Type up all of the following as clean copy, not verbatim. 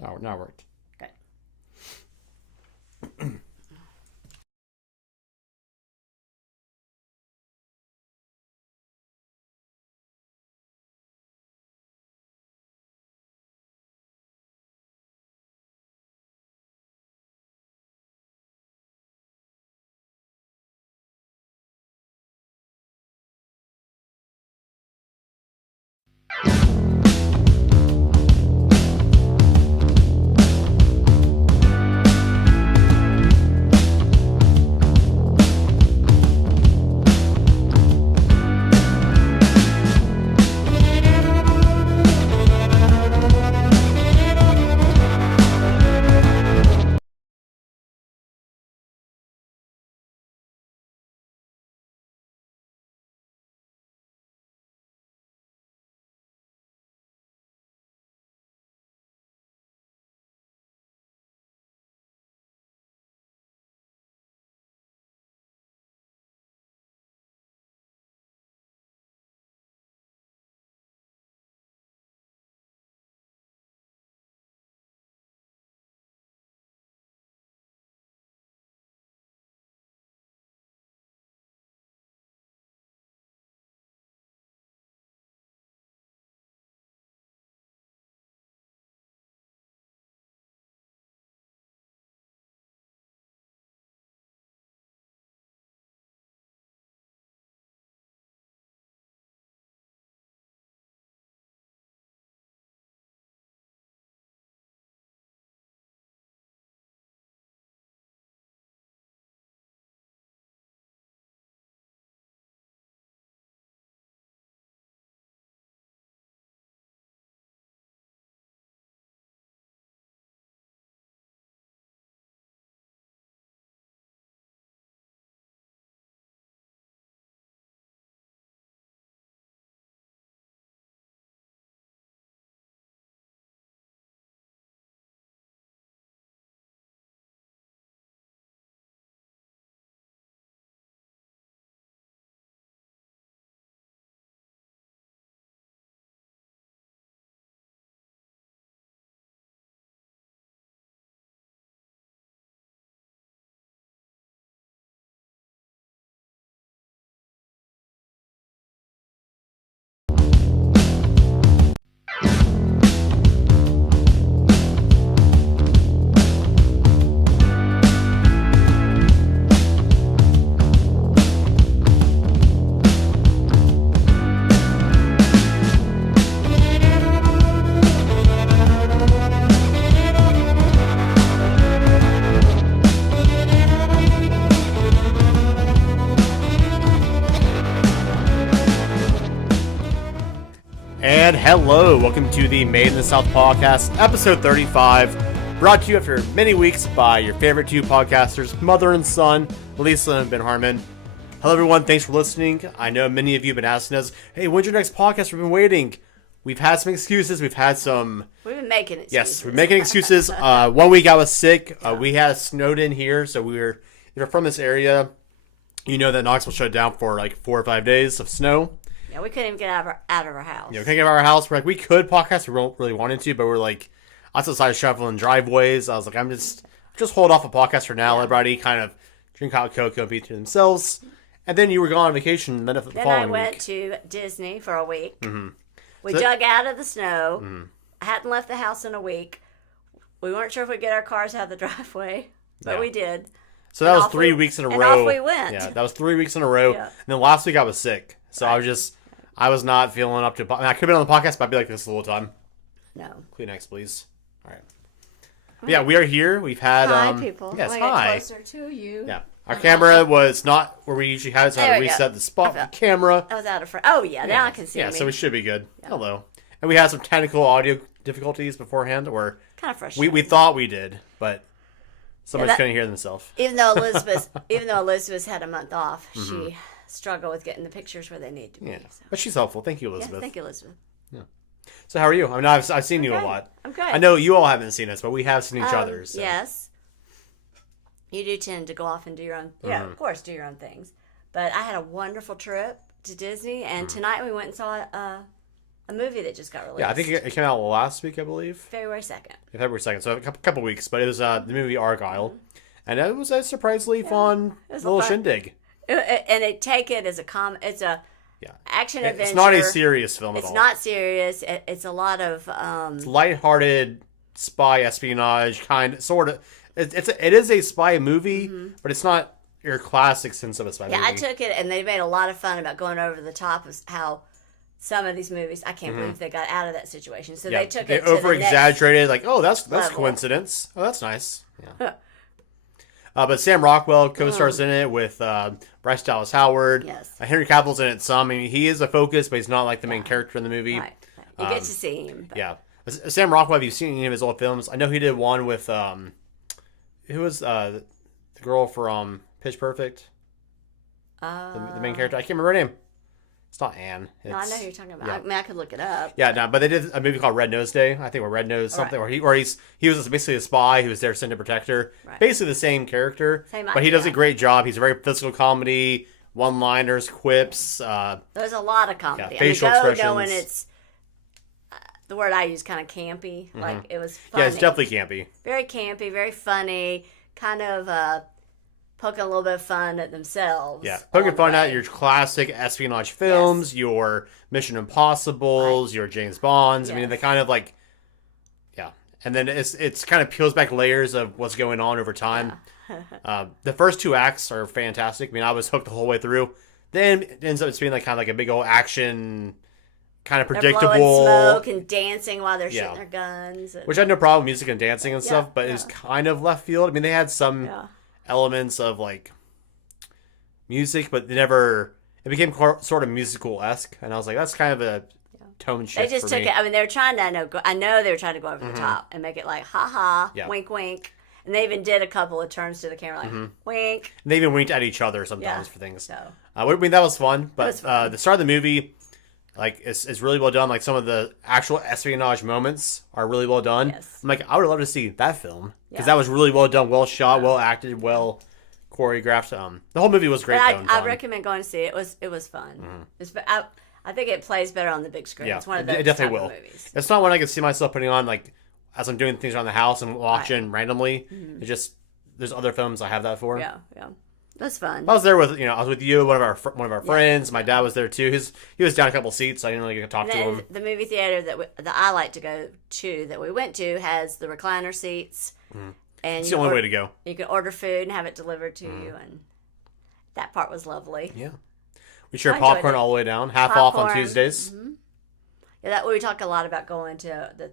No, now it worked. Good. And hello, welcome to the Made in the South podcast, episode 35, brought to you after many weeks by your favorite two podcasters, mother and son, Lisa and Ben Harmon. Hello everyone, thanks for listening. I know many of you have been asking us, hey, when's your next podcast? We've been waiting. We've had some excuses, we've been making excuses. Yes, we're making excuses. 1 week I was sick, we had snowed in here, so if you're from this area, you know that Knoxville shut down for like 4 or 5 days of snow. Yeah, we couldn't even get out of our house. Yeah, we couldn't get out of our house. We're like, we could podcast. We really wanted to, but we're like, I was outside shuffling driveways. I was like, I'm just hold off a podcast for now. Yeah. Let everybody kind of drink hot cocoa and be to themselves. And then you were gone on vacation. Then I went to Disney for a week. Mm-hmm. We dug out of the snow. Mm-hmm. I hadn't left the house in a week. We weren't sure if we'd get our cars out of the driveway, but we did. So that was 3 weeks in a row. And off we went. Yeah, that was 3 weeks in a row. Yeah. And then last week I was sick. So I was not feeling up to... I could have been on the podcast, but I'd be like this the whole time. No. Kleenex, please. All right. But yeah, we are here. We've had... Hi, people. Yes, hi. Get closer to you. Yeah. Our camera was not where we usually had it, so I had to reset the spot for the camera. I was out of frame. Oh, yeah. Now I can see me. Yeah, so we should be good. Yeah. Hello. And we had some technical audio difficulties beforehand, or... Kind of frustrating. We thought we did, but somebody's couldn't hear themselves. Even though Elizabeth had a month off, she... struggle with getting the pictures where they need to be. Yeah. So. But she's helpful. Thank you, Elizabeth. Yeah, thank you, Elizabeth. Yeah. So how are you? I mean, I've seen you a lot. I'm good. I know you all haven't seen us, but we have seen each other. So. Yes. You do tend to go off and do your own, of course, do your own things. But I had a wonderful trip to Disney, and tonight we went and saw a a movie that just got released. Yeah, I think it came out last week, I believe. February 2nd. February 2nd, so a couple weeks. But it was the movie Argylle. And it was a surprisingly fun little shindig. And they take it as a it's a action adventure. It's not a serious film at all. It's not serious. It's a lot of... it's lighthearted spy espionage, sort of. It is a spy movie, but it's not your classic sense of a spy movie. Yeah, I took it, and they made a lot of fun about going over the top of how some of these movies, I can't believe they got out of that situation. So they took it to over-exaggerated, like, oh, that's coincidence. Oh, that's nice. Yeah. But Sam Rockwell co-stars in it with Bryce Dallas Howard. Yes. Henry Cavill's in it some. I mean, he is a focus, but he's not like the main character in the movie. Right. You get to see him. But... Yeah. Sam Rockwell, have you seen any of his old films? I know he did one with, who was the girl from Pitch Perfect? The main character. I can't remember her name. It's not Anne. No, I know who you're talking about. Yeah. I mean, I could look it up. Yeah, no, but they did a movie called Red Nose Day. I think, where Red Nose something, where he was basically a spy who was there to send a protector. Right. Basically the same character, but he does a great job. He's a very physical comedy, one-liners, quips. There's a lot of comedy. Facial expressions. When it's the word I use, kind of campy. Like it was funny. Yeah, it's definitely campy. Very campy, very funny. Kind of poking a little bit of fun at themselves. Yeah, poking fun at your classic espionage films, your Mission Impossibles, your James Bonds. Yes. I mean, they kind of like, and then it's kind of peels back layers of what's going on over time. Yeah. The first two acts are fantastic. I mean, I was hooked the whole way through. Then it ends up just being like kind of like a big old action, kind of predictable. They're blowing smoke and dancing while they're shooting their guns. Which I had no problem with music and dancing and stuff, but it's kind of left field. I mean, they had some elements of like music, but it became sort of musical-esque, and I was like, that's kind of a tone shift. They just took it. I mean, they were trying to. I know they were trying to go over the top and make it like, ha, wink, wink. And they even did a couple of turns to the camera, like wink. And they even winked at each other sometimes for things. So I mean, that was fun. But the start of the movie, like, it's really well done. Like, some of the actual espionage moments are really well done. Yes. I'm like, I would love to see that film. Because that was really well done, well shot, well acted, well choreographed. The whole movie was great. But I recommend going to see it. It was fun. I think it plays better on the big screen. Yeah, it's one of those it definitely will. Movies. It's not one I can see myself putting on like as I'm doing things around the house and watching randomly. It's just there's other films I have that for. Yeah. That's fun. I was there with I was with you, one of our friends. My dad was there too. He was down a couple seats, so I didn't really get to talk to him. The movie theater that I like to go to that we went to has the recliner seats. And it's the only way to go. You can order food and have it delivered to you, and that part was lovely. Yeah, we share popcorn all the way down, half off on Tuesdays. Yeah, that we talk a lot about going to the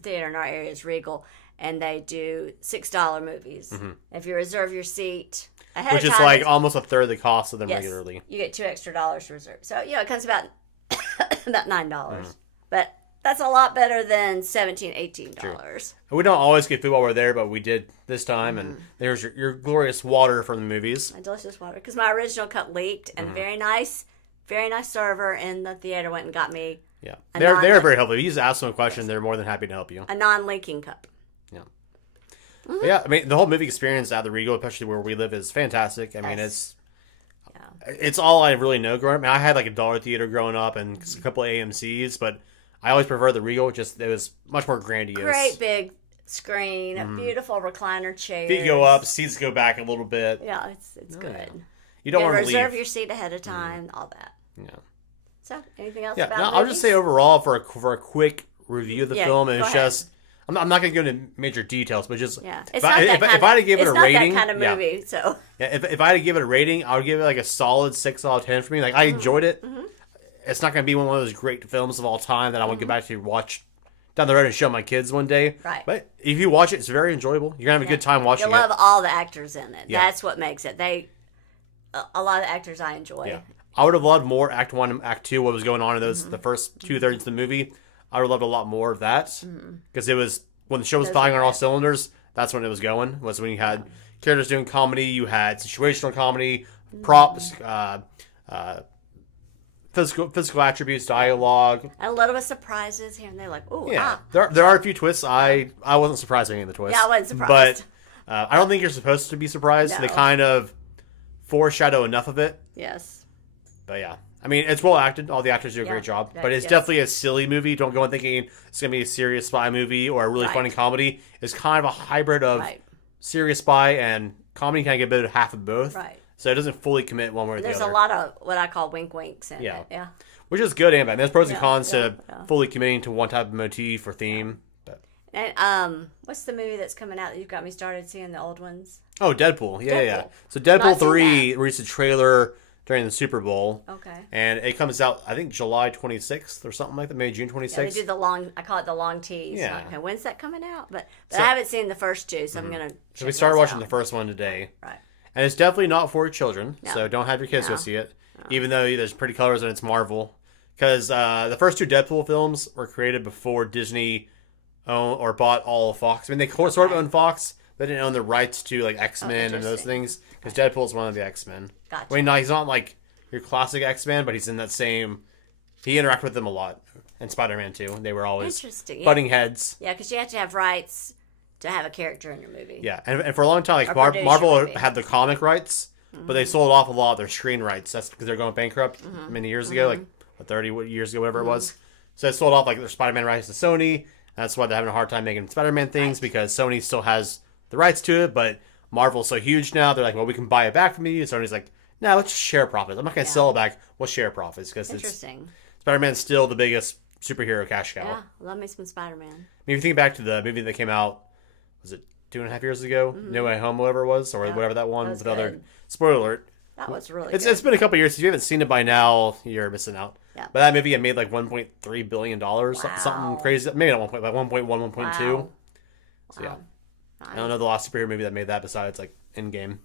theater in our area is Regal, and they do $6 movies. If you reserve your seat ahead which of time, is like almost a third of the cost of them regularly. You get $2 extra to reserve. So it comes about $9, but. That's a lot better than $17, $18. True. We don't always get food while we're there, but we did this time, and there's your glorious water from the movies. My delicious water, because my original cup leaked, and very nice server in the theater went and got me. Yeah, they're very helpful. If you just ask them a question, they're more than happy to help you. A non-leaking cup. Yeah. Yeah, I mean, the whole movie experience at the Regal, especially where we live, is fantastic. I mean, it's all I really know growing up. I mean, I had like a dollar theater growing up and a couple of AMCs, but I always prefer the Regal. Just it was much more grandiose. Great big screen, a beautiful recliner chair. Feet go up, seats go back a little bit. Yeah, it's good. Yeah. You don't want to leave. Reserve your seat ahead of time. All that. Yeah. So, anything else? Yeah. About I'll just say overall for a quick review of the film, and it's just I'm not going to go into major details, but just if I had to give it a rating, it's not that kind of movie. So if I had to give it a rating, I would give it like a solid 6 out of 10 for me. Like I enjoyed it. It's not going to be one of those great films of all time that I want to go back to watch down the road and show my kids one day. Right. But if you watch it, it's very enjoyable. You're going to have a good time watching it. You love all the actors in it. Yeah. That's what makes it. A lot of actors I enjoy. Yeah. I would have loved more Act 1 and Act 2, what was going on in those the first 2/3 of the movie. I would have loved a lot more of that. Because it was, when the show was firing on all cylinders, that's when it was going. Was when you had characters doing comedy, you had situational comedy, props, physical attributes, dialogue. And a little bit of surprises here and there, like, ooh, There are a few twists. I wasn't surprised by any of the twists. Yeah, I wasn't surprised. But I don't think you're supposed to be surprised. No. They kind of foreshadow enough of it. Yes. But yeah, I mean, it's well acted. All the actors do a Yeah. great job. Yeah, But it's yes. definitely a silly movie. Don't go in thinking it's going to be a serious spy movie or a really funny comedy. It's kind of a hybrid of serious spy and comedy. Kind of get a bit of half of both. Right. So it doesn't fully commit one way or the There's other. a lot of what I call wink winks in Yeah. it. Yeah. Which is good and bad. There's pros and Yeah, cons to yeah. fully committing to one type of motif or theme. But And what's the movie that's coming out that you've got me started seeing the old ones? oh, Deadpool. Yeah, yeah. Deadpool. So Deadpool Not seen 3 released a trailer during the Super Bowl. Okay. And it comes out, I think, July 26th or something like that. Maybe June 26th. Yeah, they do the long. I call it the long tease. Yeah. Okay, when's that coming out? But So- I haven't seen the first two, so I'm gonna. So we check started those watching out. the first one today. Right. And it's definitely not for children, No. so don't have your kids go No. see it. Even though there's pretty colors and it's Marvel. Because the first two Deadpool films were created before Disney owned or bought all of Fox. I mean, they sort of owned Fox. They didn't own the rights to like X-Men and those interesting. things. Because Deadpool is one of the X-Men. Gotcha. I mean, no, he's not like your classic X-Men, but he's in that same... He interacted with them a lot. And Spider-Man too. They were always Interesting. Yeah. butting heads. Yeah, because you have to have rights to have a character in your movie. Yeah, and for a long time, like Or produce your Marvel movie. had the comic rights, but they sold off a lot of their screen rights. That's because they're going bankrupt many years ago, like 30 years ago, whatever it was. So they sold off like their Spider-Man rights to Sony. That's why they're having a hard time making Spider-Man things because Sony still has the rights to it, but Marvel's so huge now. They're like, well, we can buy it back from you. And Sony's like, no, let's just share profits. I'm not going to sell it back. We'll share profits because Interesting. Spider-Man's still the biggest superhero cash cow. Yeah, love me some Spider-Man. I mean, if you think back to the movie that came out, was it 2.5 years ago? No Way Home, whatever it was, or whatever that one. that was With other good. spoiler alert. That was really It's good. been a couple years. If you haven't seen it by now, you're missing out. Yeah. But that movie had made like $1.3 billion, something crazy. Maybe not 1. Like 1.1, 1.2. Wow. So yeah, Nice. I don't know the last superhero movie that made that besides like Endgame.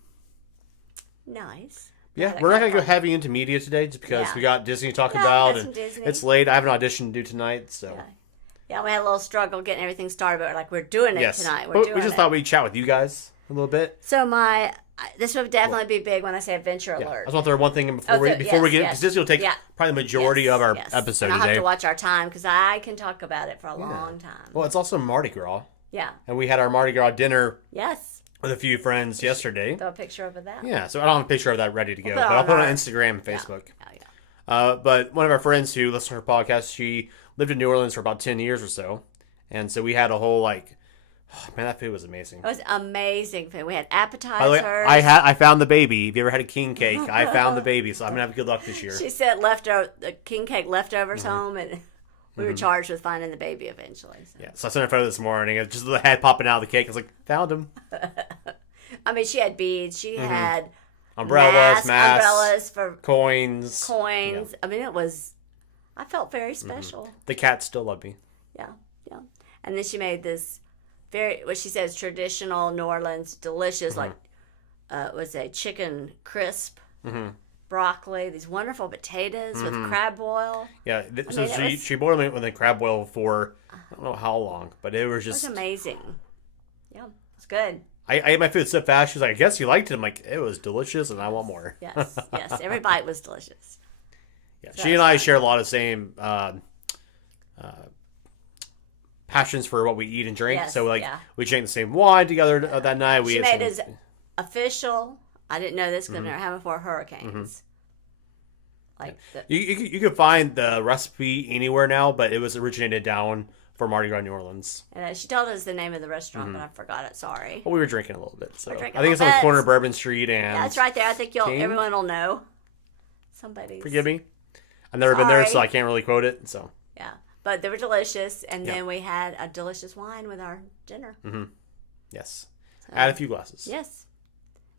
Nice. Yeah, that we're not kind gonna of go heavy into media today, just because Yeah. we got Disney to talk Yeah, about, got and some Disney. it's late. I have an audition to do tonight, so Yeah. Yeah, we had a little struggle getting everything started, but we're doing it yes. tonight. We're But doing we just it. thought we'd chat with you guys a little bit. So this would definitely be big when I say adventure Yeah. I alert. just want to throw one thing in before we get yes, because this will take yeah. probably the majority of our Yes. episode And I'll have today. to watch our time because I can talk about it for a long time. Well, it's also Mardi Gras, Yeah. and we had our Mardi Gras dinner Yes. with a few friends yesterday. Throw a picture over that. Yeah, so I don't have a picture of that ready to go, put but it I'll on put it on our- Instagram and Facebook. Yeah. But one of our friends who listens to her podcast, she lived in New Orleans for about 10 years or so, and so we had a whole like, oh, man, that food was amazing. It was amazing food. We had By the way, appetizers. I found the baby. If you ever had a king cake, I found the baby, so I'm gonna have good luck this year. She said the king cake leftovers Mm-hmm. home, and we were charged with finding the baby eventually. So. Yeah, so I sent her a photo this morning. It was just the head popping out of the cake. I was like, found him. I mean, she had beads. She had Umbrellas, masks, umbrellas for coins. coins. I mean, I felt very Mm-hmm. special. The cats still love me. Yeah, yeah. And then she made this what she says, traditional New Orleans, delicious, Mm-hmm. like, was a chicken crisp, broccoli, these wonderful potatoes with crab boil. Yeah, so mean, it was- she boiled it with a crab boil for I don't know how long, but it was It was just. amazing. Yeah, it's good. I ate my food so fast. She was like, "I guess you liked it." I'm like, "It was delicious, and I want more." Yes, yes. Every bite was delicious. Yeah, So she and that's I fun. share a lot of same passions for what we eat and drink. Yes, so like yeah. we drank the same wine together that night. We She had made some- his official. I didn't know this because Mm-hmm. I've never had before hurricanes. Like the, You can find the recipe anywhere now, but it was originated down for Mardi Gras New Orleans. and she told us the name of the restaurant, but I forgot it. Sorry. Well, we were drinking a little bit, so I We're think drinking a it's on the little corner bit. of Bourbon Street and. Yeah, it's right there. I think King? everyone will know. Somebody's. Forgive me, I've never been there, so Sorry. I can't really quote it. So Yeah, but they were delicious, and Yeah. then we had a delicious wine with our dinner. yes, add a few glasses, Yes,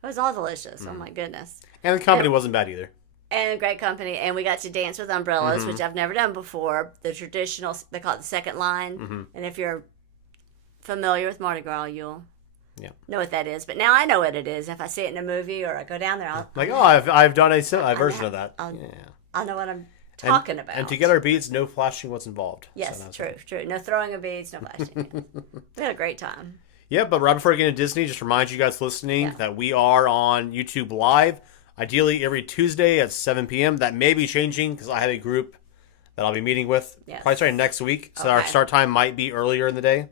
it was all delicious. Oh my goodness. and the company wasn't bad either. And a great company, and we got to dance with umbrellas, Mm-hmm. which I've never done before. The traditional, they call it the second line. Mm-hmm. And if you're familiar with Mardi Gras, you'll Yeah. know what that is. But now I know what it is. If I see it in a movie or I go down there, Like, oh, I've done a version of that. I'll- Yeah. I'll know what I'm talking about. And to get our beads, no flashing was involved. Yes, So that's true, it. true. No throwing of beads, no flashing. We had a great time. Yeah, but right before I get into Disney, just remind you guys listening Yeah. that we are on YouTube Live, ideally every Tuesday at 7 p.m. That may be changing because I have a group that I'll be meeting with Yes. probably starting next week. So our Okay. start time might be earlier in the day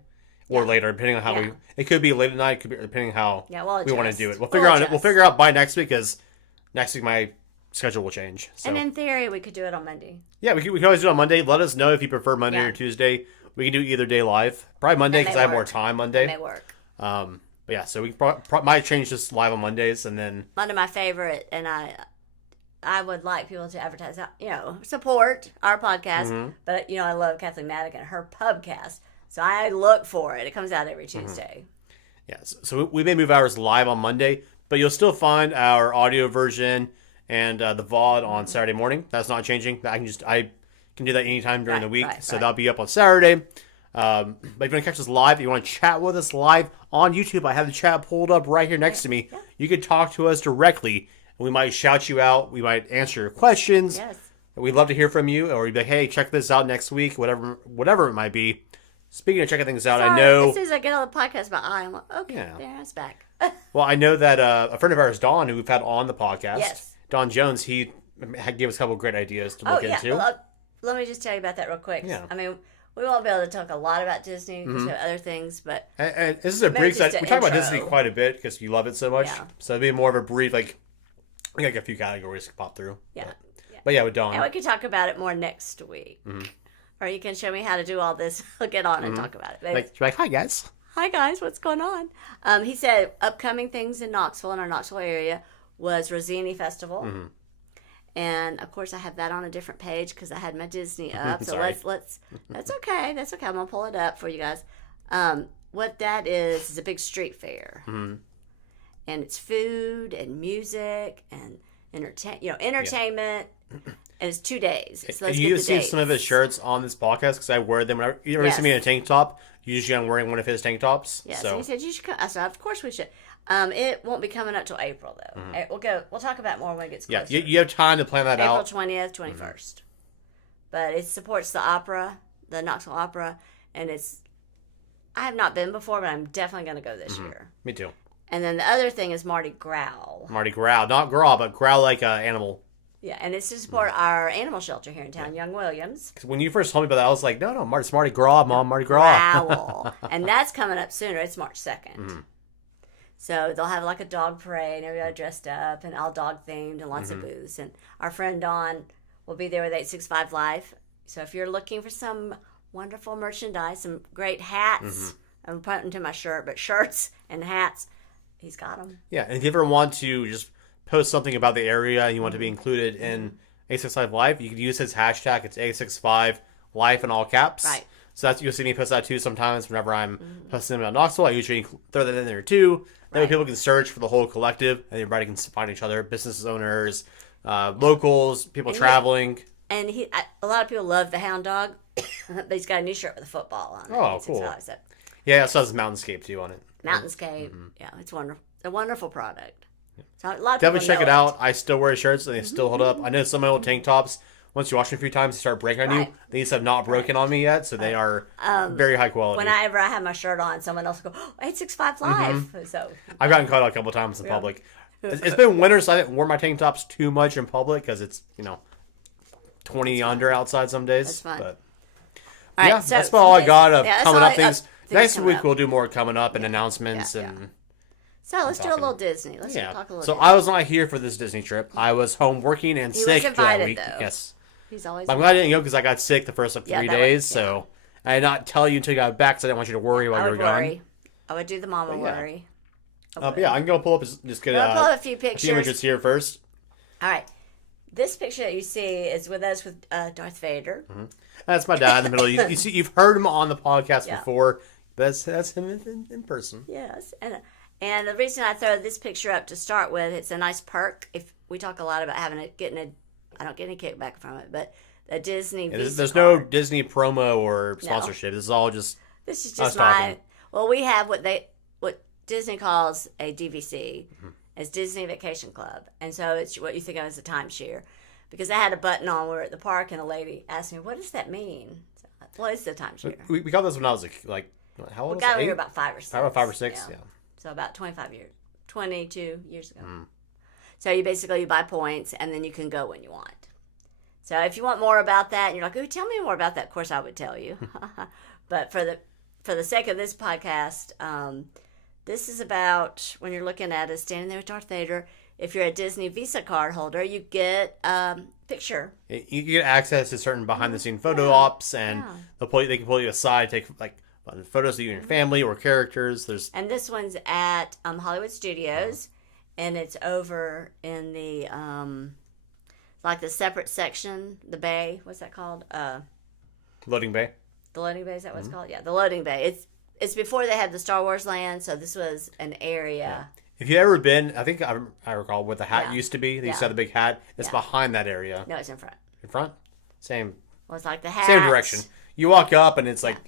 or later, depending on how Yeah. it could be late at night, it could be depending how Yeah, we'll we want to adjust. do it. We'll We'll figure out adjust. we'll figure out by next week because next week my schedule will change. So. And in theory, we could do it on Monday. Yeah, we can always do it on Monday. Let us know if you prefer Monday or Tuesday. We can do either day live. Probably Monday because I have more time Monday. That may work. But yeah, so we might change this live on Mondays and then... Monday, my favorite, and I would like people to advertise, support our podcast. But, I love Kathleen Maddock and her pubcast. So I look for it. It comes out every Tuesday. Yes. So we may move ours live on Monday, but you'll still find our audio version and the VOD on Saturday morning. That's not changing. I can do that anytime during the week. So that'll be up on Saturday. But if you want to catch us live, if you want to chat with us live on YouTube, I have the chat pulled up right here next to me. Yeah. You can talk to us directly. We might shout you out. We might answer your questions. Yes. We'd love to hear from you. Or you'd be like, hey, check this out next week, whatever it might be. Speaking of checking things out, I know... As soon as I get on the podcast, I'm like, okay, there, it's back. Well, I know that a friend of ours, Dawn, who we've had on the podcast, yes. Don Jones, he gave us a couple of great ideas to look into. Well, let me just tell you about that real quick. Yeah. I mean, we won't be able to talk a lot about Disney because we have other things, but... And this is a brief... We talk about Disney quite a bit because you love it so much. Yeah. So it'd be more of a brief, I think a few categories to pop through. Yeah. But yeah, with Dawn. And we can talk about it more next week. Or you can show me how to do all this. I'll get on and talk about it. Like, hi, guys. Hi, guys. What's going on? He said upcoming things in Knoxville, in our Knoxville area, was Rossini Festival. And, of course, I have that on a different page because I had my Disney up. So let's that's okay. That's okay. I'm going to pull it up for you guys. What that is a big street fair. And it's food and music and entertainment. And it's 2 days. So you've seen some of his shirts on this podcast because I wear them. Whenever you see me in a tank top, usually I'm wearing one of his tank tops. Yeah, so he said you should come. I said, of course we should. It won't be coming up till April though. We'll talk about it more when it gets closer. Yeah, you have time to plan that out. April 20th, 21st. But it supports the opera, the Knoxville Opera, and I have not been before, but I'm definitely going to go this year. Me too. And then the other thing is Mardi Gras. Mardi Gras, not gras, but growl like an animal. Yeah, and it's to support our animal shelter here in town, Young Williams. Because when you first told me about that, I was like, no, it's Mardi Gras, Mom, Mardi Gras. Growl. And that's coming up sooner. It's March 2nd. So they'll have like a dog parade, and everybody dressed up, and all dog themed, and lots of booths. And our friend Dawn will be there with 865 Life. So if you're looking for some wonderful merchandise, some great hats, I'm putting to my shirt, but shirts and hats, he's got them. Yeah, and if you ever want to just post something about the area and you want to be included in 865 Life, you can use his hashtag. It's 865 Life in all caps. Right. So you'll see me post that too sometimes whenever I'm posting about Knoxville. I usually throw that in there too. That way people can search for the whole collective and everybody can find each other, business owners, locals, people traveling. And a lot of people love the Hound Dog, but he's got a new shirt with a football on it. Oh, cool. Yeah, it says Mountainscape too on it. Mountainscape. Yeah, it's wonderful. A wonderful product. So a lot of definitely check it out. I still wear shirts and they still hold up. I know some of my old tank tops, once you wash them a few times, they start breaking on you. These have not broken on me yet, so they are very high quality. Whenever I have my shirt on, someone else will go, 865 Live. So I've gotten caught out a couple times in public. It's been winter, so I haven't worn my tank tops too much in public because it's, 20 under outside some days. That's fine. But all right, yeah, so that's about all I got of coming up things. Next week we'll do more coming up and announcements and... So let's do a little Disney. Let's talk a little Disney. I was not here for this Disney trip. I was home working and sick that week. Though. Yes. He's always I'm glad I didn't go because I got sick the first 3 days. So I did not tell you until you got back because I didn't want you to worry while you were gone. I would do the mama worry. I can go pull up just get pull up a few pictures. A few images here first. All right. This picture that you see is with us with Darth Vader. That's my dad in the middle. You see, you've heard him on the podcast before. That's him in person. Yes, and the reason I throw this picture up to start with, it's a nice perk. If we talk a lot about I don't get any kickback from it, but a Disney Visa there's card. no Disney promo or sponsorship. This is all just this is just my. Well, we have what Disney calls a DVC, as Disney Vacation Club, and so it's what you think of as a timeshare. Because I had a button on, we were at the park, and a lady asked me, "What does that mean?" So, what is the timeshare? We got this when I was like how old? We got it here about 5 or 6. About 5 or 6, yeah. So about 22 years ago. So you buy points, and then you can go when you want. So if you want more about that, and you're like, "Oh, tell me more about that," of course I would tell you. But for the sake of this podcast, this is about when you're looking at us standing there with Darth Vader. if you're a Disney Visa card holder, you get picture. You get access to certain behind-the-scene photo ops, and they can pull you aside, take like photos of you and your family or characters. And this one's at Hollywood Studios, and it's over in the like the separate section, the bay. What's that called? Loading bay. The loading bay, is that what it's called? Yeah, the loading bay. It's before they had the Star Wars land, so this was an area. Yeah. If you've ever been, I think I recall where the hat used to be. They used to have the big hat. It's behind that area. No, it's in front. In front? Same. Well, it's like the hat. Same direction. You walk up and it's like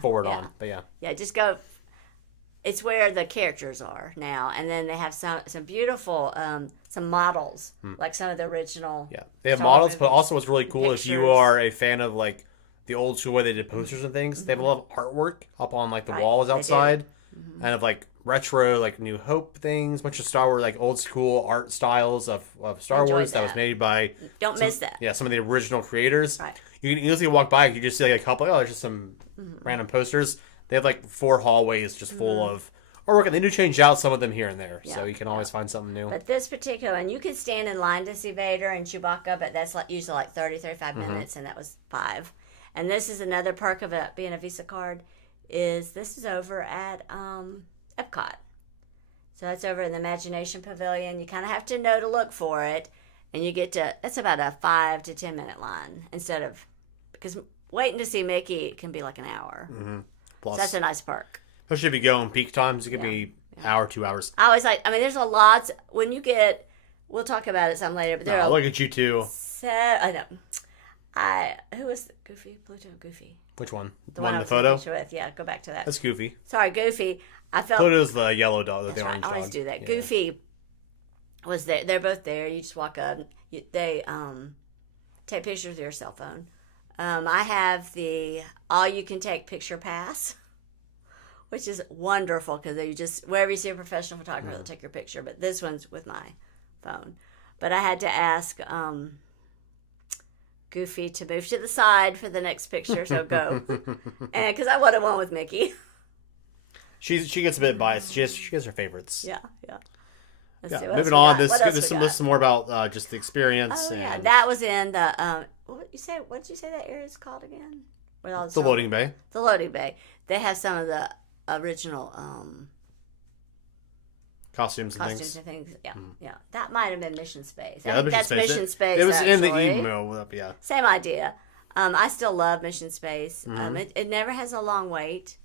forward on. But yeah. Yeah, just go. It's where the characters are now, and then they have some beautiful some models, like some of the original. Yeah, they have models, but also what's really cool if you are a fan of like the old school way they did posters and things. They have a lot of artwork up on like the walls outside, and of like retro like New Hope things, bunch of Star Wars like old school art styles of Star Wars that was made by. Don't miss that. Yeah, some of the original creators. Right. You can easily walk by. You just see like a couple. Oh, there's just some random posters. They have like 4 hallways just full of artwork, and they do change out some of them here and there, so you can always find something new. But this particular one, you could stand in line to see Vader and Chewbacca, but that's like usually like 35 minutes, and that was 5. And this is another perk of it being a Visa card, is this is over at Epcot. So that's over in the Imagination Pavilion. You kind of have to know to look for it, and you get to, that's about a 5 to 10 minute line instead of, because waiting to see Mickey can be like an hour. Plus, so that's a nice perk. Especially if you go in peak times, it could be an hour, 2 hours. I always like, I mean, there's a lot, when you get, we'll talk about it some later, but there are. Look at you two. I know. Who was Goofy? Pluto, Goofy. Which one? The one in the photo? With. Yeah, go back to that. That's Goofy. Sorry, Goofy. I felt Pluto's the yellow dog, the right, orange I always dog. do that. Yeah. Goofy was there. They're both there. You just walk up. They take pictures with your cell phone. I have the all-you-can-take picture pass, which is wonderful because you just, wherever you see a professional photographer, they'll take your picture. But this one's with my phone. But I had to ask Goofy to move to the side for the next picture, so go. And because I wanted one with Mickey. She gets a bit biased. She has her favorites. Yeah. Let's see, moving on. This more about just the experience. Oh, yeah. That was in the what did you say that area is called again? Where all the loading bay. The loading bay. They have some of the original costumes and things. Yeah. That might have been Mission Space. Yeah, that's Mission Space. It was actually. in the email. Yeah. Same idea. I still love Mission Space. It never has a long wait,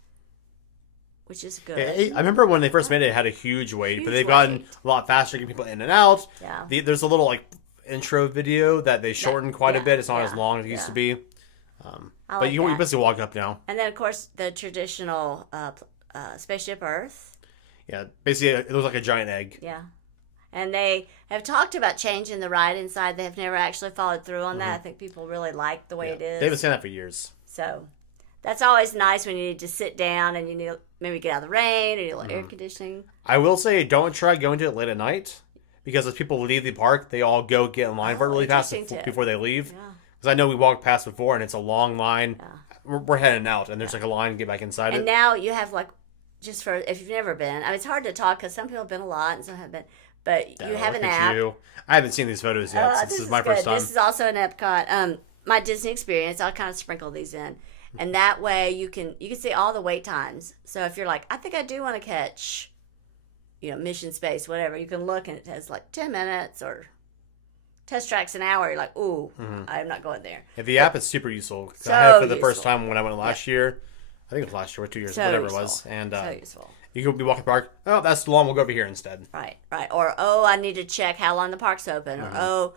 which is good. I remember when they first made it, it had a huge wait, but they've gotten a lot faster getting people in and out. Yeah. There's a little like intro video that they shortened quite a bit. It's not as long as it used to be. But you basically walk up now. And then, of course, the traditional Spaceship Earth. Yeah, basically it looks like a giant egg. Yeah. And they have talked about changing the ride inside. They have never actually followed through on that. I think people really like the way it is. They've been saying that for years. So that's always nice when you need to sit down and you need maybe get out of the rain or you need air conditioning. I will say, don't try going to it late at night, because as people leave the park, they all go get in line for it really fast before they leave. Yeah. Because I know we walked past before and it's a long line. Yeah. We're heading out and there's like a line to get back inside and it. Now you have like, just for, if you've never been, I mean, it's hard to talk because some people have been a lot and some have been, but you have an app. I haven't seen these photos yet. This is my first time. This is also an Epcot. My Disney experience, I'll kind of sprinkle these in. And that way you can see all the wait times. So if you're like, I think I do want to catch, Mission Space, whatever, you can look and it has like 10 minutes or Test Track's an hour. You're like, ooh, I'm not going there. Yeah, the app is super useful. I had it for the first time when I went last year. I think it was last year or 2 years, whatever it was. And so useful. You could be walking the park. Oh, that's too long. We'll go over here instead. Right. Or, I need to check how long the park's open. Or,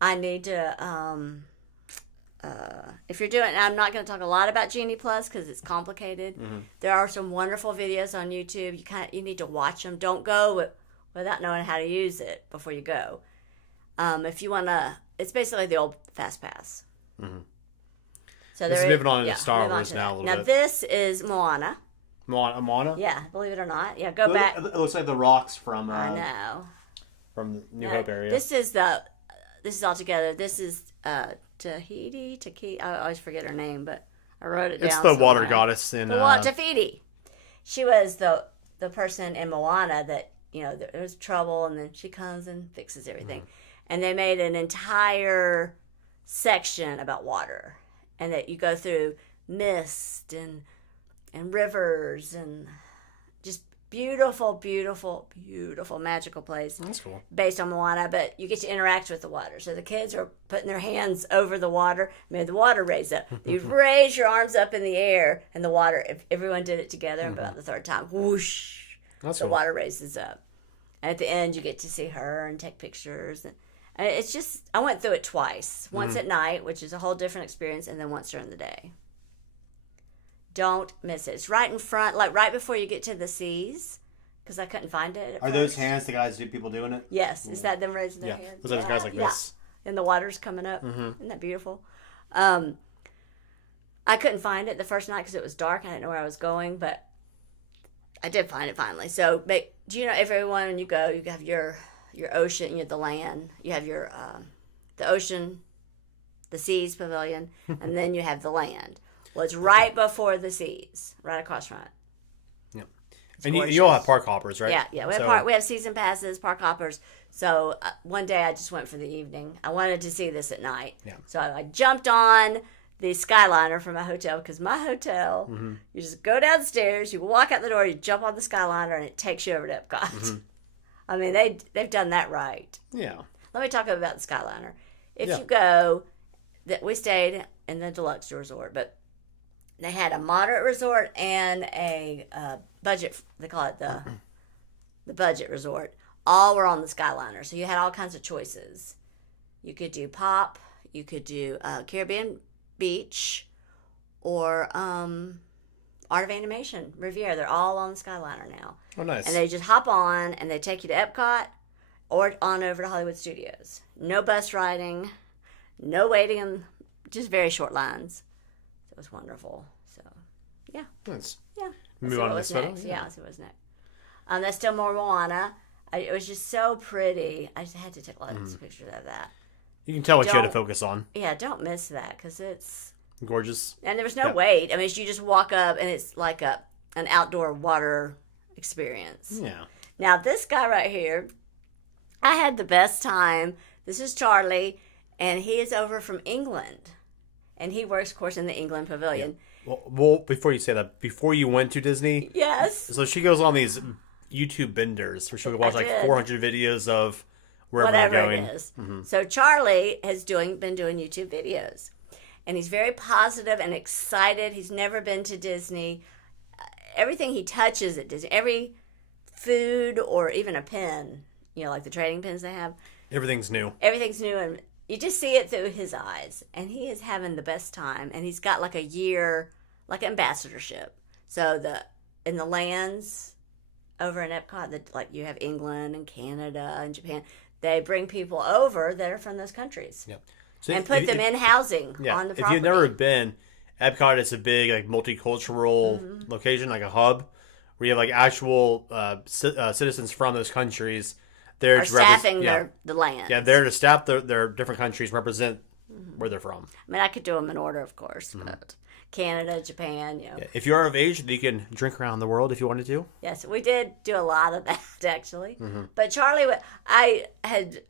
I need to, if you're doing, I'm not going to talk a lot about Genie Plus because it's complicated. There are some wonderful videos on YouTube. You need to watch them. Don't go without knowing how to use it before you go. If you want to, it's basically the old Fast Pass. So this is moving on into Star Wars now a little bit. Now this is Moana. Moana? Yeah, believe it or not. Yeah, go back. It looks like the rocks from I know. From the New Hope area. This is all together. This is Tahiti. I always forget her name, but I wrote it down. It's the water goddess in Te Fiti. She was the person in Moana that there was trouble, and then she comes and fixes everything. And they made an entire section about water, and that you go through mist and rivers and just beautiful, beautiful, beautiful, magical place. That's cool. Based on Moana, but you get to interact with the water. So the kids are putting their hands over the water, made the water raise up. You'd raise your arms up in the air, and the water, if everyone did it together, about the third time, whoosh, the water raises up. And at the end, you get to see her and take pictures. And it's just, I went through it twice. Once at night, which is a whole different experience, and then once during the day. Don't miss it. It's right in front, like right before you get to the seas, because I couldn't find it at Are first. those hands the guys, people doing it? Yes. Is that them raising their hands? Those guys like this. And the water's coming up. Isn't that beautiful? I couldn't find it the first night because it was dark. I didn't know where I was going, but I did find it finally. So, do you know, everyone, when you go, you have your ocean, you have the land, you have your the ocean, the seas pavilion, and then you have the land. Well, it's right before the seas, right across front. Yep. And you all have park hoppers, right? Yeah. We have season passes, park hoppers. So one day I just went for the evening. I wanted to see this at night. Yeah. So I jumped on the Skyliner from my hotel, because my hotel, you just go downstairs, you walk out the door, you jump on the Skyliner, and it takes you over to Epcot. I mean, they've done that right. Yeah. Let me talk about the Skyliner. If you go, we stayed in the deluxe resort, but they had a moderate resort and a budget. They call it the budget resort. All were on the Skyliner, so you had all kinds of choices. You could do Pop, you could do Caribbean Beach, or Art of Animation, Riviera. They're all on the Skyliner now. Oh, nice. And they just hop on, and they take you to Epcot or on over to Hollywood Studios. No bus riding, no waiting, just very short lines. It was wonderful. So, yeah. Nice. Yeah. Move on to this photo. Yeah, let's see what's next. That's still more Moana. It was just so pretty. I just had to take lots of pictures of that. You can tell what you had to focus on. Yeah, don't miss that, because it's gorgeous. And there was no wait. I mean, you just walk up, and it's like an outdoor water experience. Yeah. Now, this guy right here, I had the best time. This is Charlie, and he is over from England. And he works, of course, in the England Pavilion. Yeah. Well, before you say that, before you went to Disney, yes. So she goes on these YouTube benders where she'll watch like 400 videos of wherever whatever they're going. It is. So Charlie has been doing YouTube videos, and he's very positive and excited. He's never been to Disney. Everything he touches at Disney, every food or even a pen, like the trading pens they have, everything's new. Everything's new, and you just see it through his eyes, and he is having the best time. And he's got like a year, like ambassadorship. So in the lands over in Epcot, like you have England and Canada and Japan, they bring people over that are from those countries. Yep. So and put them in housing on the property. If you've never been, Epcot is a big like multicultural location, like a hub, where you have like actual citizens from those countries. They're staffing the land. Yeah, they're to staff their different countries, represent where they're from. I mean, I could do them in order, of course, but Canada, Japan, Yeah, if you are of age, you can drink around the world if you wanted to. Yes, we did do a lot of that, actually. But Charlie, I had,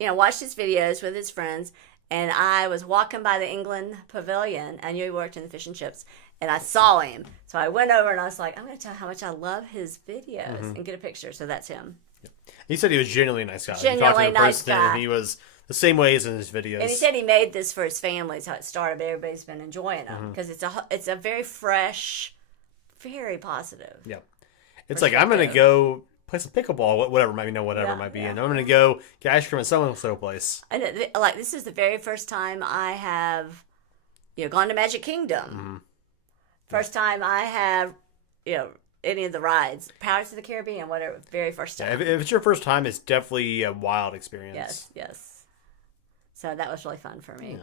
watched his videos with his friends, and I was walking by the England Pavilion. I knew he worked in the fish and chips, and I saw him. So I went over, and I was like, I'm going to tell him how much I love his videos and get a picture. So that's him. He said he was genuinely a nice guy. Genuinely nice guy. And he was the same way as in his videos. And he said he made this for his family. That's how it started. But everybody's been enjoying them because it's a very fresh, very positive. Yeah, it's like I'm gonna go play some pickleball, whatever might be, whatever might be, and I'm gonna go get ice cream at so place. And this is the very first time I have, gone to Magic Kingdom. First time I have, any of the rides, Pirates of the Caribbean, whatever, very first time. Yeah, if it's your first time, it's definitely a wild experience. Yes. So that was really fun for me.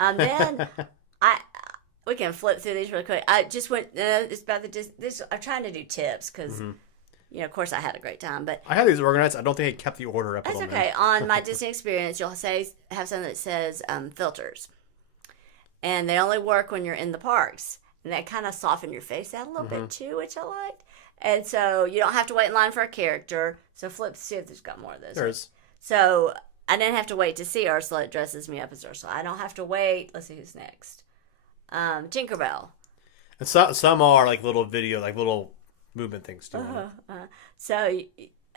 Yeah. Then we can flip through these really quick. I just went. It's about this. I'm trying to do tips because, of course, I had a great time. But I had these organized. I don't think I kept the order up. That's okay. On my Disney experience, you'll have something that says filters, and they only work when you're in the parks. And that kind of softened your face out a little bit too, which I liked. And so you don't have to wait in line for a character. So flip, see if there's got more of those. There is. So I didn't have to wait to see Ursula. It dresses me up as Ursula. I don't have to wait. Let's see who's next. Tinkerbell. And some are like little video, like little movement things too. So,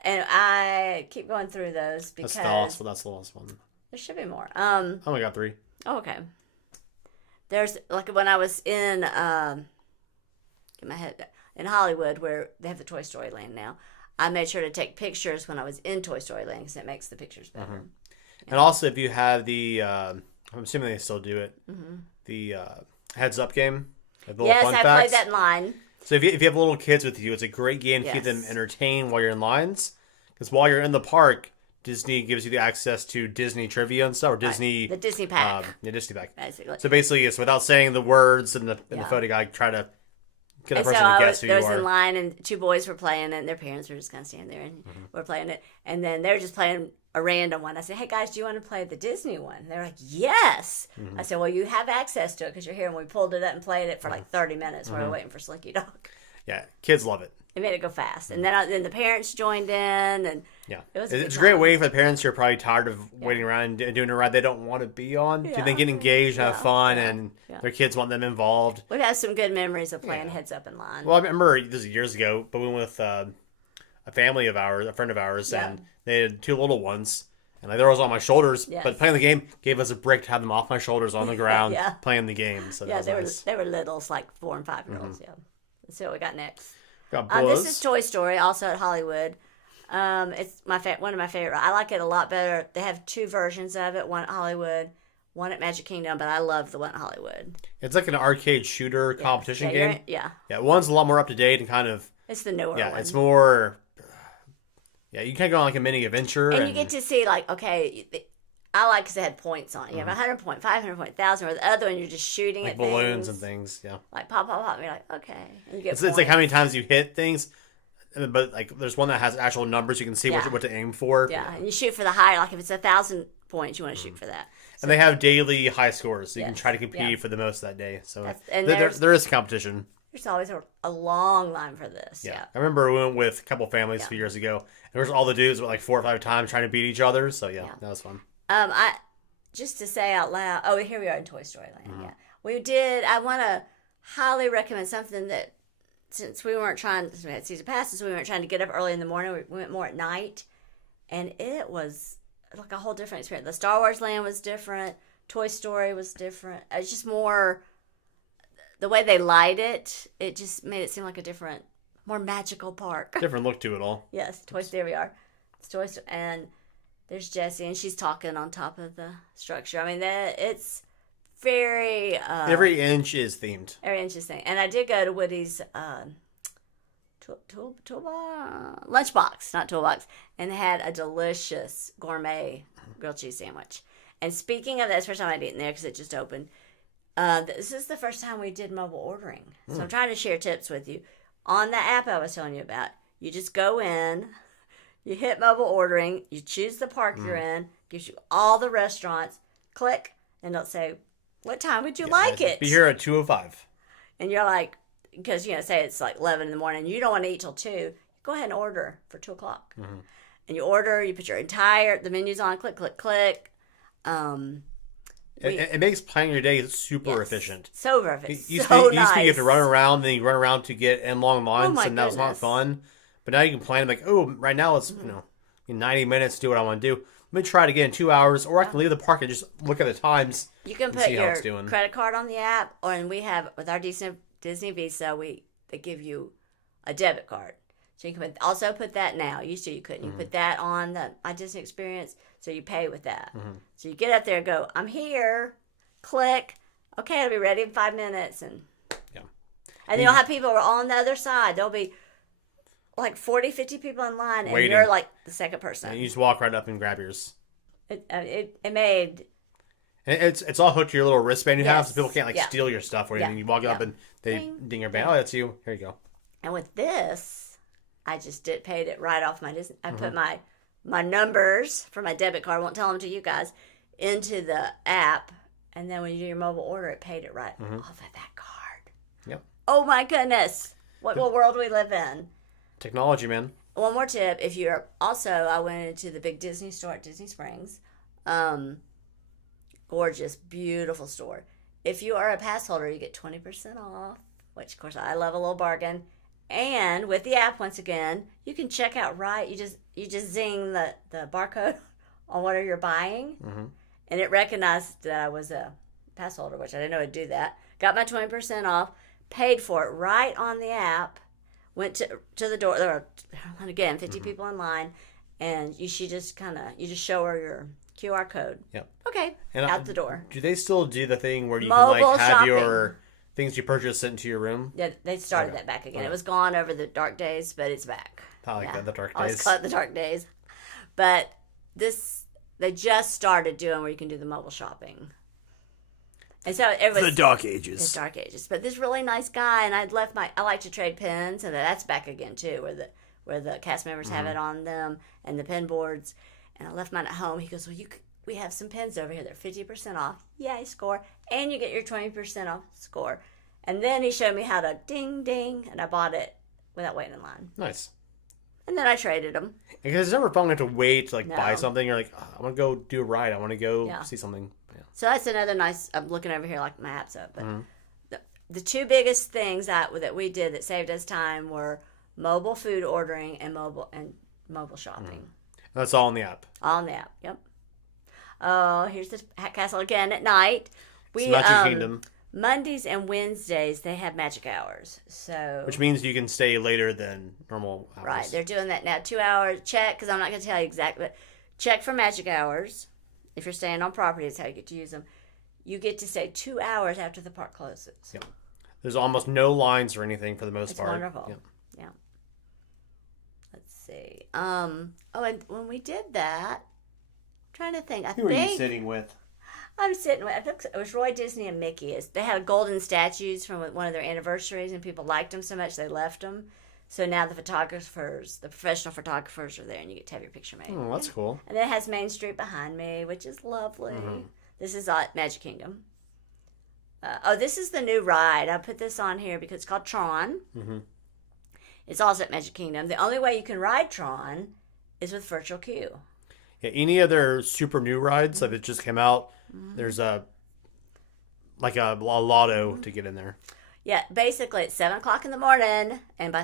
and I keep going through those because that's the last one. There should be more. I only got 3. Oh, okay. There's like when I was in get my head in Hollywood where they have the Toy Story Land now. I made sure to take pictures when I was in Toy Story Land because it makes the pictures better. Mm-hmm. And also, if you have the, I'm assuming they still do it, the heads up game. Yes, I played that in line. So if you have little kids with you, it's a great game to keep them entertained while you're in lines. Because while you're in the park, Disney gives you the access to Disney trivia and stuff, or Disney... The Disney pack. Disney pack. Basically. So basically, it's without saying the words in the photo guide, try to get a person to guess who you are. There was in line, and 2 boys were playing it, and their parents were just kind of standing there, and we're playing it. And then they were just playing a random one. I said, hey, guys, do you want to play the Disney one? And they're like, yes. I said, well, you have access to it because you're here. And we pulled it up and played it for like 30 minutes while we were waiting for Slinky Dog. Yeah, kids love it. It made it go fast. And then the parents joined in, and it's a great way for the parents who are probably tired of waiting around and doing a ride they don't want to be on to then get engaged and have fun, and their kids want them involved. We've had some good memories of playing Heads Up in Line. Well, I remember this was years ago, but we went with a family of ours, a friend of ours, and they had 2 little ones. And like, they were always on my shoulders, but playing the game gave us a break to have them off my shoulders on the ground playing the game. So that was nice. They were littles, like 4 and 5-year-olds. Let's see what we got next. This is Toy Story, also at Hollywood. It's one of my favorite. I like it a lot better. They have 2 versions of it, one at Hollywood, one at Magic Kingdom, but I love the one at Hollywood. It's like an arcade shooter competition game. Yeah, one's a lot more up to date and kind of... It's the newer one. Yeah, it's more... Yeah, you kind of go on like a mini adventure. And you get to see, like, okay... I like because it had points on it. You have 100 point, 500 point, 1,000. Or the other one, you're just shooting at balloons and things. Yeah, like pop, pop, pop. And you're like, okay. And you get it's like how many times you hit things, but like there's one that has actual numbers. You can see what to aim for. Yeah, and you shoot for the high. Like if it's 1,000 points, you want to shoot for that. So, and they have daily high scores, so you can try to compete for the most that day. So there is competition. There's always a long line for this. Yeah. I remember we went with a couple families a few years ago, and there was all the dudes went like 4 or 5 times trying to beat each other. So that was fun. Just to say out loud, here we are in Toy Story Land. Yeah, we did. I want to highly recommend something that, since we had season passes, we weren't trying to get up early in the morning. We went more at night, and it was like a whole different experience. The Star Wars Land was different. Toy Story was different. It's just more the way they light it. It just made it seem like a different, more magical park. Different look to it all. Yes, There we are. It's Toy Story and. There's Jessie, and she's talking on top of the structure. I mean, it's very... every inch is themed. Every inch is themed. And I did go to Woody's lunchbox, not toolbox, and they had a delicious gourmet grilled cheese sandwich. And speaking of that, it's the first time I'd eaten there because it just opened. This is the first time we did mobile ordering. So I'm trying to share tips with you. On the app I was telling you about, you just go in... You hit mobile ordering, you choose the park you're in, gives you all the restaurants, click, and it'll say, what time would you like it? Be here at 2:05. And you're like, because, say it's like 11 in the morning, you don't want to eat till 2, go ahead and order for 2 o'clock. And you order, you put the menu's on, click, click, click. It makes planning your day super efficient. So efficient. It used to be you have to run around, then you run around to get in long lines, and that was not fun. But now you can plan like, right now it's 90 minutes to do what I want to do. Let me try it again in 2 hours, or I can leave the park and just look at the times. You can put your credit card on the app, and we have with our Disney Visa, they give you a debit card, so you can also put that now. Used to you couldn't. You put that on the My Disney Experience, so you pay with that. So you get up there, and go, I'm here, click, okay, I'll be ready in 5 minutes, and you'll have people on the other side. They'll be like 40, 50 people in line, and waiting. You're like the second person. And you just walk right up and grab yours. It made... It's all hooked to your little wristband you have, so people can't steal your stuff. Or anything. You walk up and they ding your bell. Oh, that's you. Here you go. And with this, I just paid it right off my Disney. I put my numbers for my debit card, I won't tell them to you guys, into the app. And then when you do your mobile order, it paid it right off of that card. Yep. Oh my goodness. What world we live in. Technology, man. One more tip. If you're also, I went into the big Disney store at Disney Springs. Gorgeous, beautiful store. If you are a pass holder, you get 20% off, which of course I love a little bargain. And with the app, once again, you can check out right. You just zing the barcode on whatever you're buying, and it recognized that I was a pass holder, which I didn't know it'd do that. Got my 20% off, paid for it right on the app. Went to the door. There were, again, 50 people in line, and you just show her your QR code. Yep. Okay, and out the door. Do they still do the thing where you Mobile can like have shopping. Your things you purchase sent to your room? Yeah, they started that back again. Okay. It was gone over the dark days, but it's back. I like that, the dark days. I always call it the dark days. But they just started doing where you can do the mobile shopping. And so it was the dark ages. The dark ages. But this really nice guy, and I like to trade pens, and that's back again too, where the cast members have it on them and the pen boards. And I left mine at home. He goes, well, we have some pens over here. They're 50% off. Yay, score. And you get your 20% off, score. And then he showed me how to ding, ding, and I bought it without waiting in line. Nice. And then I traded them. Because it's never fun to wait to buy something. You're like, oh, I want to go do a ride. I want to go see something. Yeah. So that's another nice. I'm looking over here like my app's up. But the two biggest things that we did that saved us time were mobile food ordering and mobile shopping. That's all in the app. All in the app. Yep. Oh, here's the Hat Castle again at night. It's Magic Kingdom. Mondays and Wednesdays they have magic hours, which means you can stay later than normal hours. Right, they're doing that now. 2 hours check, because I'm not going to tell you exactly, but check for magic hours. If you're staying on property, that's how you get to use them. You get to stay 2 hours after the park closes. Yeah, there's almost no lines or anything for the most part. It's wonderful. Yeah. Let's see. And when we did that, I'm trying to think. Who are you sitting with? I'm sitting with, I think it was Roy Disney and Mickey. They had golden statues from one of their anniversaries, and people liked them so much they left them. So now the professional photographers are there, and you get to have your picture made. Oh, that's cool. And then it has Main Street behind me, which is lovely. This is at Magic Kingdom. This is the new ride. I put this on here because it's called Tron. It's also at Magic Kingdom. The only way you can ride Tron is with virtual queue. Yeah, any other super new rides that just came out, there's a lotto to get in there. Yeah, basically it's 7 o'clock in the morning, and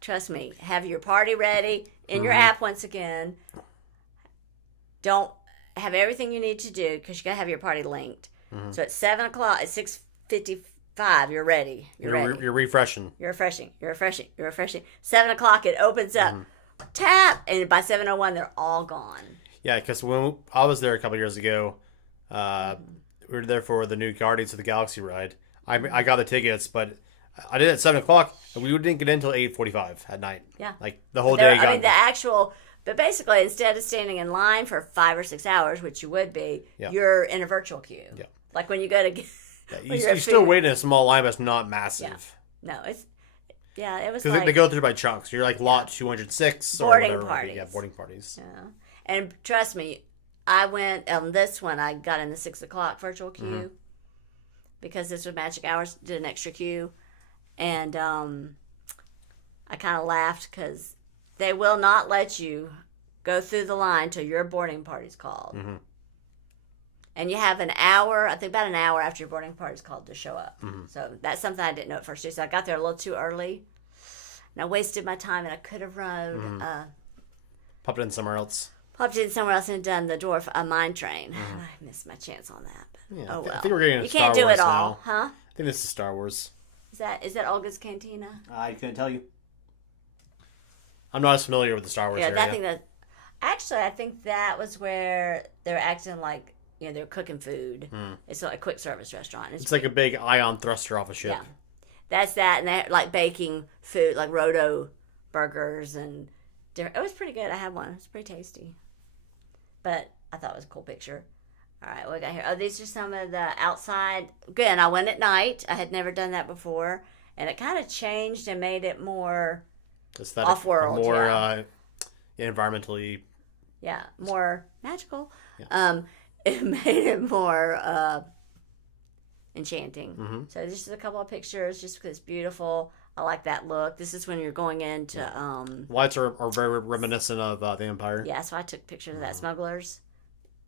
trust me, have your party ready in your app once again. Don't have everything you need to do because you got to have your party linked. So at 7 o'clock, at 6:55, you're ready. You're ready. You're refreshing. You're refreshing. 7 o'clock, it opens up. Tap, and by 7:01, they're all gone. Yeah, because when I was there a couple years ago, we were there for the new Guardians of the Galaxy ride. I got the tickets, but I did it at 7 o'clock, and we didn't get in until 8:45 at night. Yeah, like the whole day. But basically, instead of standing in line for 5 or 6 hours, which you would be, you're in a virtual queue. Yeah, like when you go to. You're still waiting in a small line, but it's not massive. Yeah. No, it's. Yeah, it was because they go through by chunks. You're like lot 206 boarding or whatever. parties. Yeah, boarding parties. Yeah, and trust me, I went on this one. I got in the 6 o'clock virtual queue because this was magic hours. Did an extra queue, and I kind of laughed because they will not let you go through the line till your boarding party's called. And you have an hour, I think about an hour after your boarding party's called to show up. So that's something I didn't know at first. So I got there a little too early. And I wasted my time, and I could have rode. Popped in somewhere else. And done the Dwarf Mine Train. I missed my chance on that. Yeah, oh well. I think we're getting into Star Wars now. You can't do it all, huh? I think this is Star Wars. Is that Olga's Cantina? I couldn't tell you. I'm not as familiar with the Star Wars area. I think that was where they're acting like, they're cooking food. It's like a quick service restaurant. It's like a big ion thruster off a ship. Yeah. That's that, and they're like baking food, like Roto burgers, and it was pretty good. I had one. It's pretty tasty. But I thought it was a cool picture. All right, what we got here? Oh, these are some of the outside. Again, I went at night. I had never done that before, and it kind of changed and made it more off-world. More environmentally. Yeah, more magical. Yeah. It made it more enchanting. So just a couple of pictures, just because it's beautiful. I like that look. This is when you're going into Lights are very reminiscent of the Empire. Yeah, so I took pictures of that, Smugglers.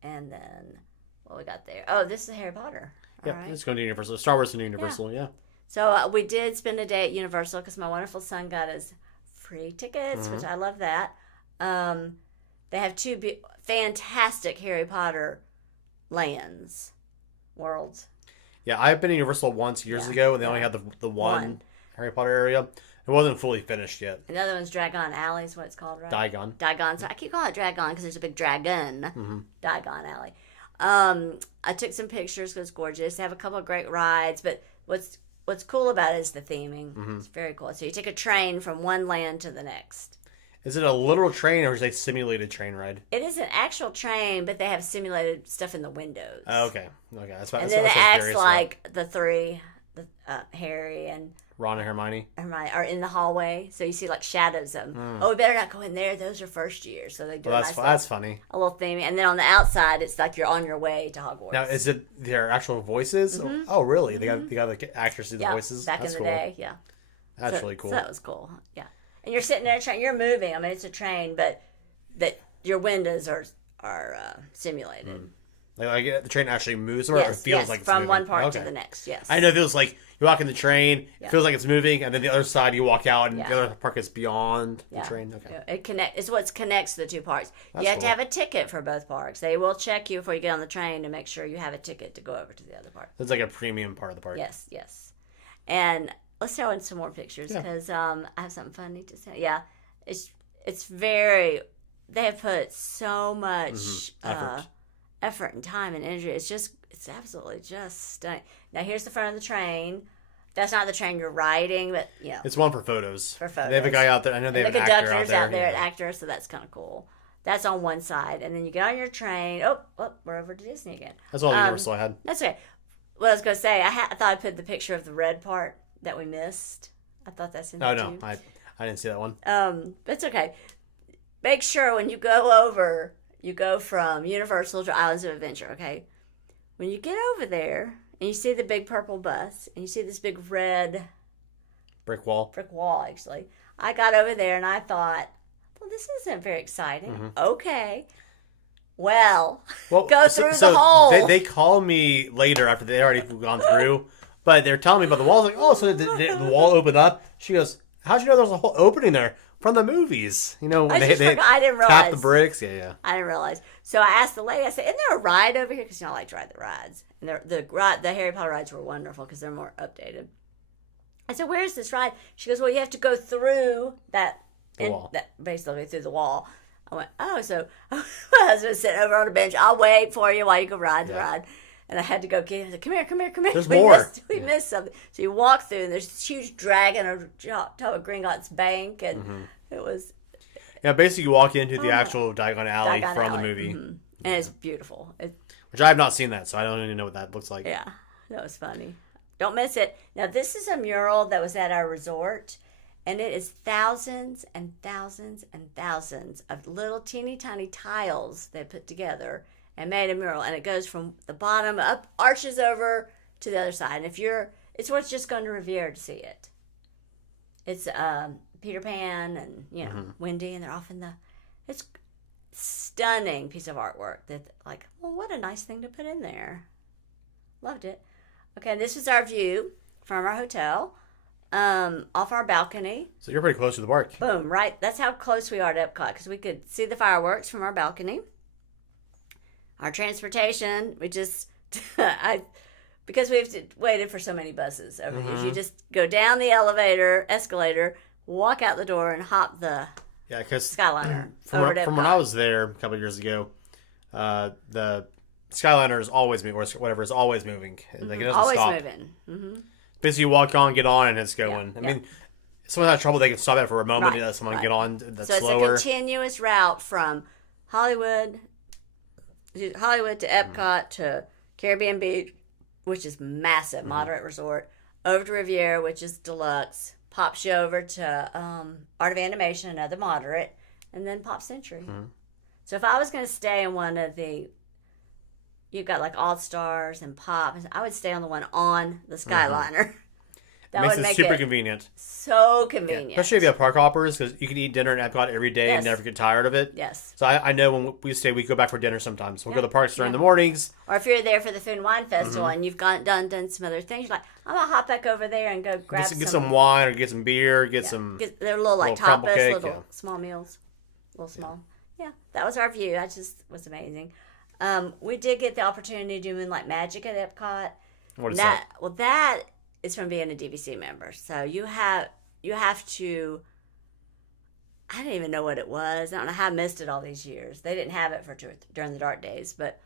And then what we got there? Oh, this is Harry Potter. Yeah, right. It's going to Universal. Star Wars and Universal, yeah. So we did spend a day at Universal because my wonderful son got us free tickets, which I love that. They have two fantastic Harry Potter worlds. Yeah, I've been to Universal once years ago, and they only had the one Harry Potter area. It wasn't fully finished yet. Another one's Dragon Alley is what it's called, right? Diagon. So I keep calling it Dragon because there's a big dragon. Diagon Alley. I took some pictures because it's gorgeous. They have a couple of great rides, but what's cool about it is the theming. It's very cool. So you take a train from one land to the next. Is it a literal train or is it a simulated train ride? It is an actual train, but they have simulated stuff in the windows. Oh, okay. That's and then it acts like the three, Harry and Ron and Hermione are in the hallway, so you see like shadows of them. Oh, we better not go in there. Those are first years, so they do. That's funny. A little theming, and then on the outside, it's like you're on your way to Hogwarts. Now, is it their actual voices? Oh, really? They got the actors do the voices. Back in the day, yeah. That's really cool. So that was cool, yeah. And you're sitting there, you're moving. I mean, it's a train, but that your windows are simulated. Like the train actually moves, or it feels like it's from moving. One part to the next. Yes, I know. It feels like you walk in the train, it feels like it's moving, and then the other side you walk out, and the other part is beyond the train. Okay, it's what connects the two parts. You have to have a ticket for both parks. They will check you before you get on the train to make sure you have a ticket to go over to the other part. It's like a premium part of the park. Yes, and let's throw in some more pictures because I have something funny to say. Yeah, it's very. They have put so much effort and time and energy. It's absolutely just stunning. Now here's the front of the train. That's not the train you're riding, but it's one for photos. For photos, they have a guy out there. I know they have an actor out there. The conductor's out there, an actor, so that's kind of cool. That's on one side, and then you get on your train. Oh, we're over to Disney again. That's all the Universal I had. That's okay. What I was going to say, I thought I put the picture of the red part that we missed. I thought that's in there too. No, I didn't see that one. It's okay. Make sure when you go over, you go from Universal to Islands of Adventure, okay? When you get over there and you see the big purple bus and you see this big red brick wall, actually. I got over there and I thought, well, this isn't very exciting. Okay. Well, go through the hole. They call me later after they already gone through, but they're telling me about the wall. I was like, oh, so the wall opened up? She goes, how'd you know there was a whole opening there? From the movies, they I didn't realize. Tap the bricks, yeah. I didn't realize. So I asked the lady. I said, "Isn't there a ride over here?" Because I like to ride the rides, and the Harry Potter rides were wonderful because they're more updated. I said, "Where's this ride?" She goes, "Well, you have to go through wall. Basically through the wall." I went, "Oh, so my husband's sitting over on a bench. I'll wait for you while you go ride the ride." And I had to go get him. I said, come here. There's more. We missed something. So you walk through, and there's this huge dragon on top of Gringotts Bank, and it was... Yeah, basically you walk into the actual Diagon Alley from the movie. And it's beautiful. Which I have not seen that, so I don't even know what that looks like. Yeah, that was funny. Don't miss it. Now, this is a mural that was at our resort, and it is thousands and thousands and thousands of little teeny tiny tiles they put together and made a mural, and it goes from the bottom up, arches over to the other side. And it's worth just going to Riviera to see it. It's Peter Pan and Wendy, and they're off in the. It's stunning piece of artwork. What a nice thing to put in there. Loved it. Okay, this is our view from our hotel, off our balcony. So you're pretty close to the park. Boom! Right, that's how close we are to Epcot because we could see the fireworks from our balcony. Our transportation, we just, because we've waited for so many buses over the years, you just go down the escalator, walk out the door, and hop the Skyliner over to Epcot. From when I was there a couple of years ago, the Skyliner is always moving, or whatever is always moving. Like it doesn't always stop. Moving. Basically, you walk on, get on, and it's going. I mean, if someone has trouble, they can stop it for a moment and let someone get on that's slower. It's a continuous route from Hollywood to Epcot to Caribbean Beach, which is massive, moderate resort, over to Riviera, which is deluxe, pops you over to Art of Animation, another moderate, and then Pop Century. So if I was going to stay in one of you've got like All Stars and Pop, I would stay on the one on the Skyliner. That Makes would it make super it convenient. so convenient. Especially if you have park hoppers, because you can eat dinner at Epcot every day and Yes. never get tired of it. Yes. So I know when we stay, we go back for dinner sometimes. We'll go to the parks during Yeah. the mornings. Or if you're there for the Food and Wine Festival and you've done some other things, you're like, I'm going to hop back over there and go grab Get some wine or get some beer, get some... They're little like little crumble tapas, cake, little small meals. Little small. Yeah, that was our view. I just was amazing. We did get the opportunity to do Moonlight Magic at Epcot. What is that? Well, that is from being a DVC member. So you have to. I didn't even know what it was. I don't know how I missed it all these years. They didn't have it during the dark days, but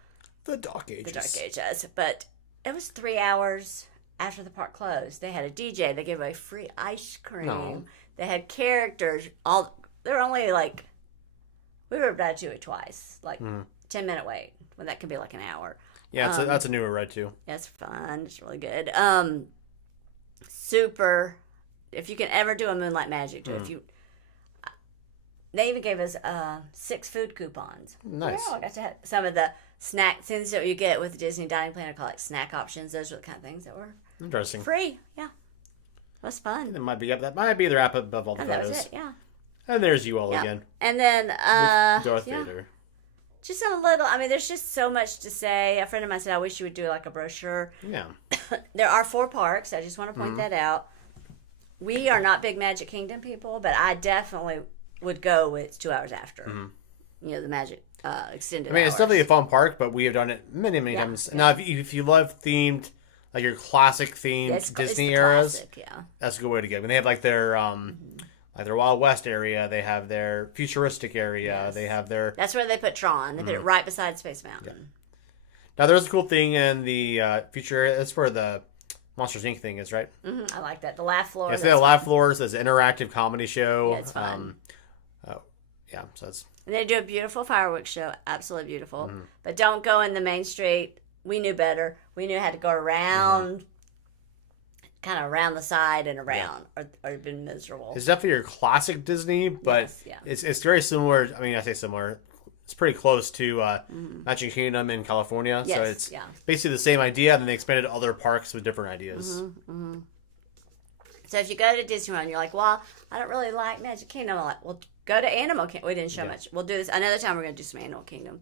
The Dark Ages. the dark ages. But it was 3 hours after the park closed. They had a DJ. They gave away free ice cream. No. They had characters. They were only like, we were about to do it twice, like 10-minute wait, when that could be like an hour. Yeah, that's a newer ride too. Yeah, it's fun. It's really good. Super. If you can ever do a Moonlight Magic, do it. They even gave us 6 food coupons. Nice. Yeah, I got to have some of the snack things that you get with the Disney Dining Plan. I call it snack options. Those are the kind of things that were Interesting. free. Yeah, that was fun. That might be their app above all the And that photos. was it. Yeah. And there's you all Yeah. again. And then Darth yeah. Vader. Just a little. I mean, there's just so much to say. A friend of mine said, "I wish you would do like a brochure." Yeah. There are 4 parks. I just want to point that out. We are not big Magic Kingdom people, but I definitely would go with it's 2 hours after. You know, the Magic extended. I mean, it's hours. definitely a fun park, but we have done it many times. Yeah. Now, if you love themed, like your classic themed It's Disney the eras, classic, yeah. that's a good way to go. When they have like their Wild West area, they have their futuristic area, Yes. they have their... That's where they put Tron. They put it right beside Space Mountain. Now, there's a cool thing in the future area. That's where the Monsters, Inc. thing is, right? I like that. The laugh floor. Yes, they have live floors. There's an interactive comedy show. Yeah, it's fun. Yeah, so it's... And they do a beautiful fireworks show. Absolutely beautiful. But don't go in the main street. We knew better. We knew how to go around, kind of around the side and around, or it'd been miserable. It's definitely your classic Disney, but Yes, yeah. it's very similar. I mean, I say similar. It's pretty close to Magic Kingdom in California. So Yes, it's yeah. basically the same idea, and then they expanded to other parks with different ideas. So if you go to Disneyland, you're like, well, I don't really like Magic Kingdom. I'm like, well, go to Animal Kingdom. We didn't show much. We'll do this another time. We're going to do some Animal Kingdom.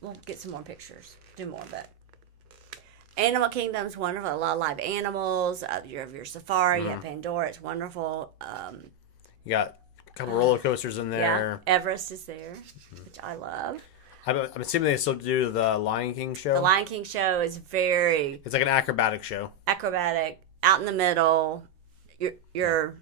We'll get some more pictures. Do more, but Animal Kingdom's wonderful. A lot of live animals. You have your safari. You have Pandora. It's wonderful. You got a couple roller coasters in there. Yeah, Everest is there, which I love. I'm assuming they still do the Lion King show. The Lion King show is very It's like an acrobatic show. acrobatic, out in the middle. You're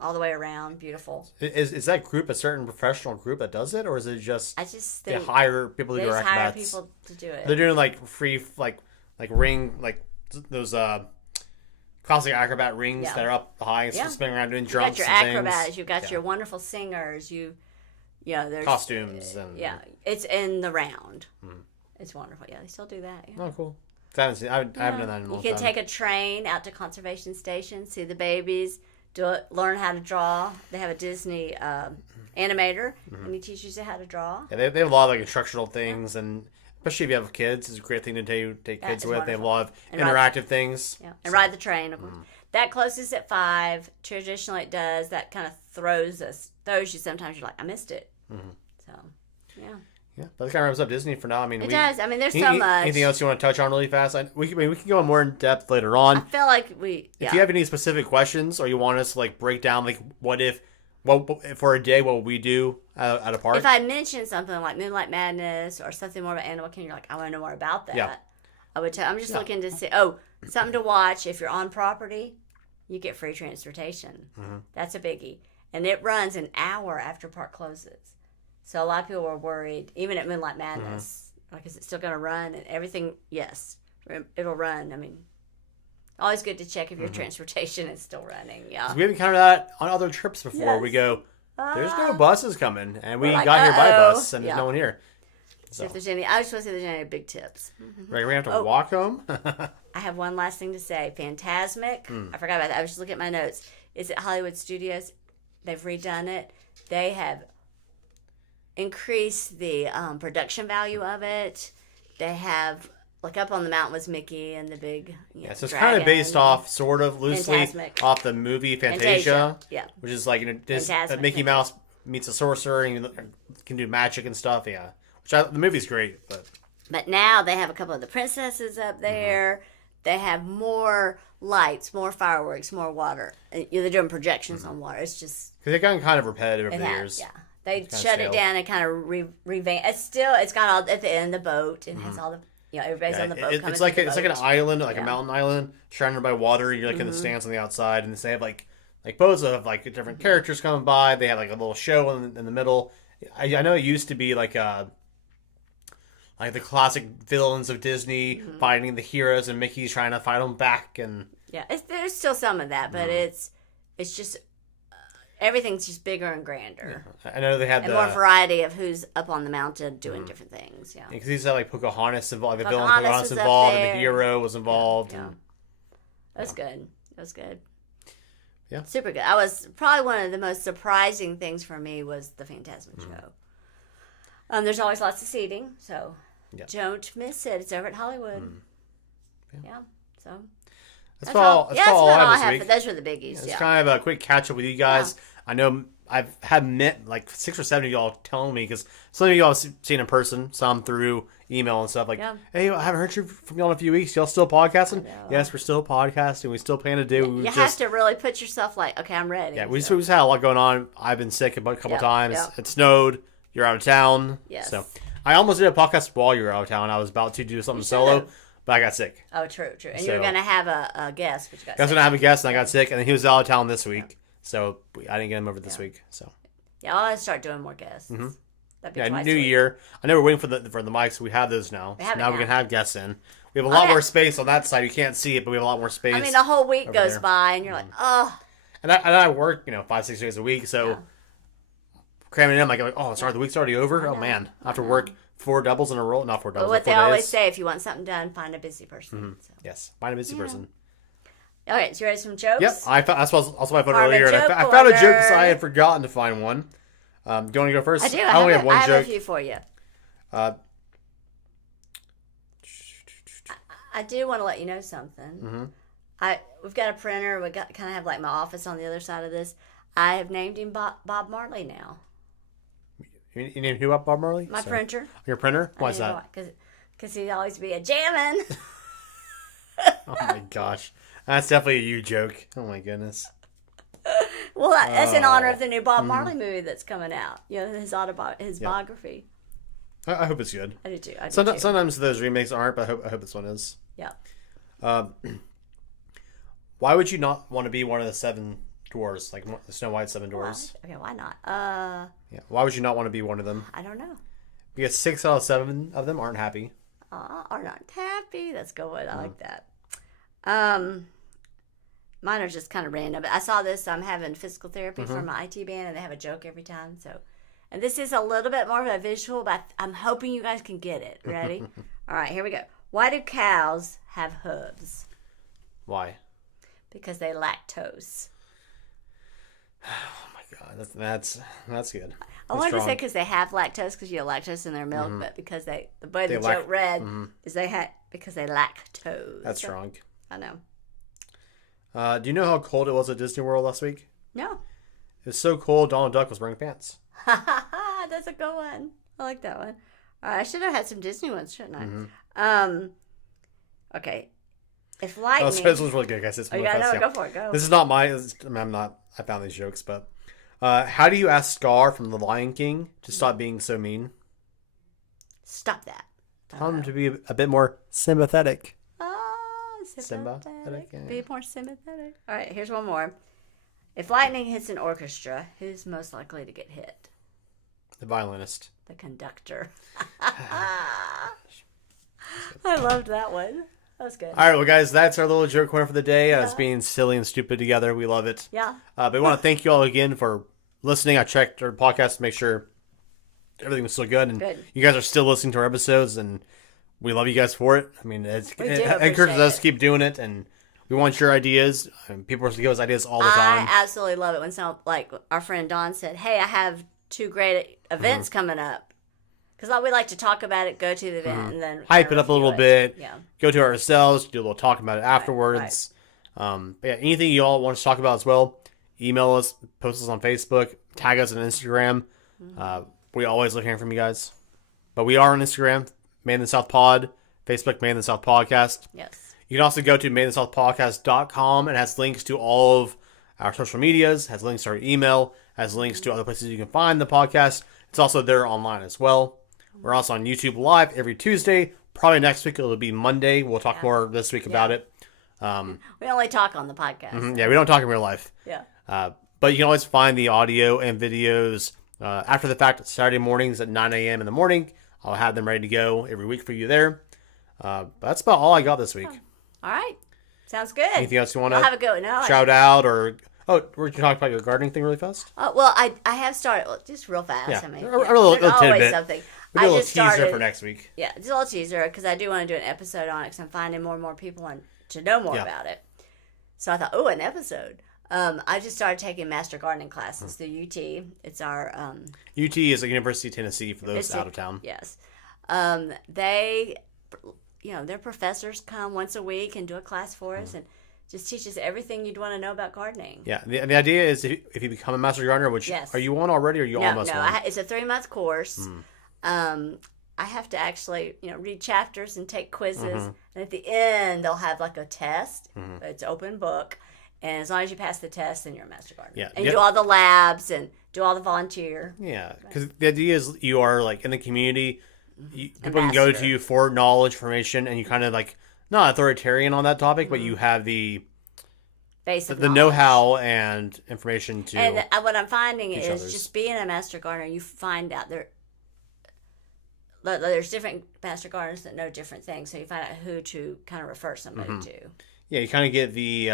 all the way around, beautiful. Is that group a certain professional group that does it, or is it just I just they think hire people to they do just hire acrobats? people to do it. They're doing like free like ring like those classic acrobat rings Yeah. that are up high and Yeah. spinning around doing You've jumps. got your and acrobats. things. You've got Yeah. your wonderful singers. There's Costumes and yeah. It's in the round. It's wonderful. Yeah, they still do that. Yeah. Oh, cool. I haven't done that in a long You can time. take a train out to conservation station, see the babies, learn how to draw. They have a Disney animator, and he teaches you how to draw. Yeah, they have a lot of like instructional things, and especially if you have kids, it's a great thing to take kids it's with. They have a wonderful. lot of And interactive things. Yeah, and ride the train. Of course. That closes at 5. Traditionally, it does. That kind of throws you. Sometimes you're like, I missed it. So, yeah. Yeah, but that kind of wraps up Disney for now. I mean, It does. I mean, there's so much. Anything else you want to touch on really fast? We can go more in depth later on. I feel like If you have any specific questions or you want us to like break down like what for a day what would we do at a park? If I mention something like Moonlight Madness or something more about Animal Kingdom, you're like, I want to know more about that. Yeah. I would tell. I'm just looking to see. Something to watch. If you're on property, you get free transportation. That's a biggie, and it runs an hour after park closes. So a lot of people were worried, even at Moonlight Madness, like, is it still going to run? And everything, yes, it'll run. I mean, always good to check if your transportation is still running. Yeah. We haven't encountered that on other trips before. Yes. We go, there's no buses coming, and we like, got here by uh-oh. bus, and there's Yeah. no one here. So if there's any, I just want to see if there's any big tips. Right, we have to walk home. I have one last thing to say. Fantasmic. I forgot about that. I was just looking at my notes. It's at Hollywood Studios. They've redone it. They have increased the production value of it. They have like up on the mountain was Mickey and the big so it's kind of based off, sort of loosely, Fantasmic. off the movie Fantasia. Yeah. Which is like, Mickey Mouse meets a sorcerer and can do magic and stuff. Yeah. The movie's great, But now they have a couple of the princesses up there. They have more lights, more fireworks, more water. They're doing projections on water. It's just... Because they've gotten kind of repetitive over the years. Yeah. They shut it down and kind of revamp. It's got all at the end the boat and has all the everybody's on the boat. It's like an island, like a mountain island, surrounded by water. You're like in the stands on the outside, and they have like boats of like different characters coming by. They have like a little show in the middle. I know it used to be like the classic villains of Disney fighting the heroes, and Mickey's trying to fight them back. And there's still some of that, but it's just everything's just bigger and grander. Yeah. I know they had more variety of who's up on the mountain doing different things. Yeah, because these have like Pocahontas involved, the villain Pocahontas involved, and the hero was involved. Yeah, that was good. That was good. Yeah, super good. I was probably one of the most surprising things for me was the Fantasmic show. There's always lots of seating, so. Yeah. Don't miss it. It's over at Hollywood. Yeah. So that's all I have this week. Those were the biggies. It's kind of a quick catch up with you guys. Yeah. I know I've had met like 6 or 7 of y'all telling me, because some of y'all have seen in person, some through email and stuff. Like, hey, I haven't heard from y'all in a few weeks. Y'all still podcasting? Yes, we're still podcasting. We still plan to do. You have to really put yourself like, okay, I'm ready. Yeah, we just had a lot going on. I've been sick a couple times. It snowed. You're out of town. Yes. So I almost did a podcast while you were out of town. I was about to do something solo, but I got sick. Oh, true. And you were going to have a guest, but you got sick. I was going to have a guest, and I got sick, and then he was out of town this week, so I didn't get him over this week. So I'll have to start doing more guests. That'd be new year. I know we're waiting for the mics. We have those now. Now we can have guests in. We have a lot more space on that side. You can't see it, but we have a lot more space. I mean, the whole week goes by, and you're like, oh. And I work, 5-6 days a week, so cramming in, I'm like, oh, sorry, the week's already over? Oh, man. I have to work 4 doubles in a row. Not 4 doubles, but what they always say, if you want something done, find a busy person. So. Yes, find a busy person. Okay, so you ready for some jokes? Yep, that's also my phone earlier. And I found a joke because I had forgotten to find one. Do you want to go first? I do. I only have one joke. I have a few for you. I do want to let you know something. We've got a printer. We kind of have like my office on the other side of this. I have named him Bob Marley now. You named who up, Bob Marley? My printer. Your printer? Why is that? Because he'd always be a jammin'. Oh my gosh. That's definitely a you joke. Oh my goodness. Well, that's in honor of the new Bob Marley movie that's coming out. His biography. I hope it's good. I do too. Sometimes those remakes aren't, but I hope this one is. Yeah. Why would you not want to be one of the 7 dwarves, like the Snow White 7 dwarves? Okay, why not? Why would you not want to be one of them? I don't know. Because 6 out of 7 of them aren't happy. Are not happy. That's good. I like that. Mine are just kind of random. I saw this. I'm having physical therapy for my IT band, and they have a joke every time. And this is a little bit more of a visual, but I'm hoping you guys can get it. Ready? All right, here we go. Why do cows have hooves? Why? Because they lactose. Oh my god, that's good. I wanted to say because they have lactose, because you have lactose in their milk, but because the way the joke read is because they lactose. That's strong. I know. Do you know how cold it was at Disney World last week? No. It was so cold, Donald Duck was wearing pants. That's a good one. I like that one. All right, I should have had some Disney ones, shouldn't I? Okay. If lightning... this one's really good, guys. Go for it. Go. This is not I found these jokes, but... how do you ask Scar from The Lion King to stop being so mean? Stop that. Tell him to be a bit more sympathetic. Sympathetic. Yeah. Be more sympathetic. All right, here's one more. If lightning hits an orchestra, who's most likely to get hit? The violinist. The conductor. I loved that one. That was good. All right, well, guys, that's our little joke corner for the day. It's being silly and stupid together. We love it. Yeah. But we want to thank you all again for listening. I checked our podcast to make sure everything was still good. And you guys are still listening to our episodes, and we love you guys for it. I mean, it encourages us to keep doing it, and we want your ideas. People give us ideas all the time. I absolutely love it when like our friend Dawn said, hey, I have 2 great events coming up. Because we like to talk about it, go to the event, and then hype it up a little bit. Yeah. Go to it ourselves, do a little talk about it afterwards. But yeah, anything you all want to talk about as well, email us, post us on Facebook, tag us on Instagram. We always look hearing from you guys. But we are on Instagram, Made in the South Pod, Facebook, Made in the South Podcast. Yes. You can also go to maplehallknox.comM. It has links to all of our social medias, has links to our email, has links to other places you can find the podcast. It's also there online as well. We're also on YouTube Live every Tuesday. Probably next week it'll be Monday. We'll talk more this week about it. We only talk on the podcast. Yeah, we don't talk in real life. Yeah. But you can always find the audio and videos after the fact Saturday mornings at 9 a.m. in the morning. I'll have them ready to go every week for you there. But that's about all I got this week. All right. Sounds good. Anything else you want I'll have to a go. No, shout out or... Oh, we're going to talk about your gardening thing really fast? Well, I have started, just real fast. Yeah. I mean, A little there's always tidbit. something. We do a little just teaser started, for next week. Yeah, just a little teaser because I do want to do an episode on it because I'm finding more and more people want to know more about it. So I thought, an episode. I just started taking master gardening classes through UT. It's our... UT is the University of Tennessee for those out of town. Yes. They, their professors come once a week and do a class for us and just teach us everything you'd want to know about gardening. Yeah, the idea is if you become a master gardener, which are you on already or are you almost on? No, it's a 3-month course. I have to actually, read chapters and take quizzes. And at the end, they'll have like a test. It's open book. And as long as you pass the test, then you're a master gardener. Yeah. And you do all the labs and do all the volunteer. Yeah, because the idea is you are like in the community. People can go to you for knowledge, information, and you kind of like not authoritarian on that topic, but you have the basic the know-how and information to. And what I'm finding is others. just being a master gardener, you find out there's different master gardeners that know different things, so you find out who to kind of refer somebody to. Yeah, you kind of get the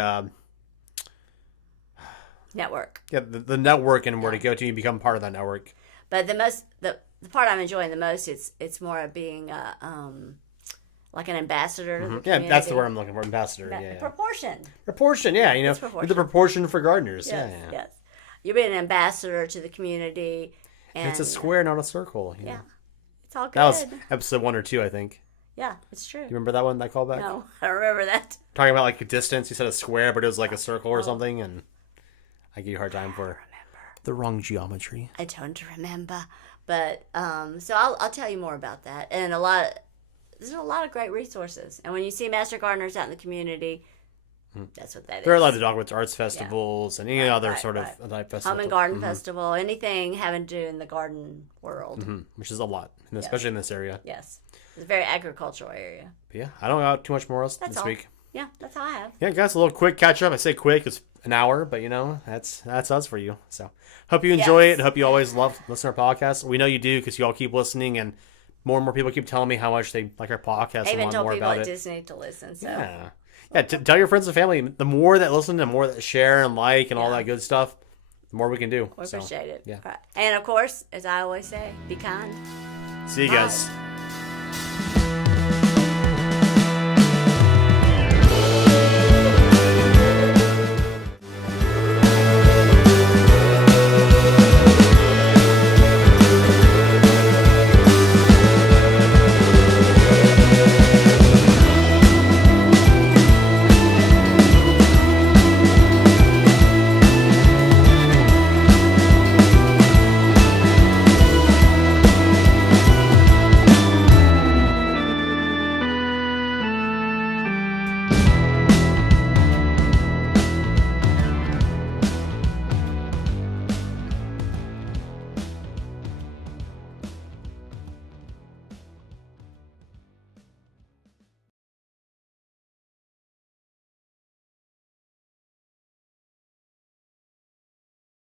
network. Yeah, the network and where to go to. You become part of that network. But the part I'm enjoying the most, it's more of being like an ambassador to the community. That's the word I'm looking for, ambassador. Proportion, yeah. You're the proportion for gardeners. Yes. You're being an ambassador to the community. And it's a square, not a circle. Yeah. It's all good. That was episode 1 or 2, I think. Yeah, it's true. You remember that one, that callback? No, I don't remember that. Talking about like a distance, you said a square, but it was like a circle or something, and I give you a hard time for the wrong geometry. I don't remember, but so I'll tell you more about that, and there's a lot of great resources, and when you see master gardeners out in the community, that's what that is. They're allowed to talk with arts festivals and any other sort of type festival. Home and garden festival, anything having to do in the garden world, which is a lot, and especially in this area. Yes, it's a very agricultural area. But yeah, I don't got too much more else this week. Yeah, that's all I have. Yeah, guys, a little quick catch up. I say quick, it's an hour, but that's us for you. So hope you enjoy it. Hope you always love listening to our podcast. We know you do because you all keep listening, and more and more people keep telling me how much they like our podcast and want more about it. I even told people at Disney to listen. So tell your friends and family. The more that listen, the more that share and like and all that good stuff, the more we can do. We appreciate it. Yeah. Right. And of course, as I always say, be kind. See you guys.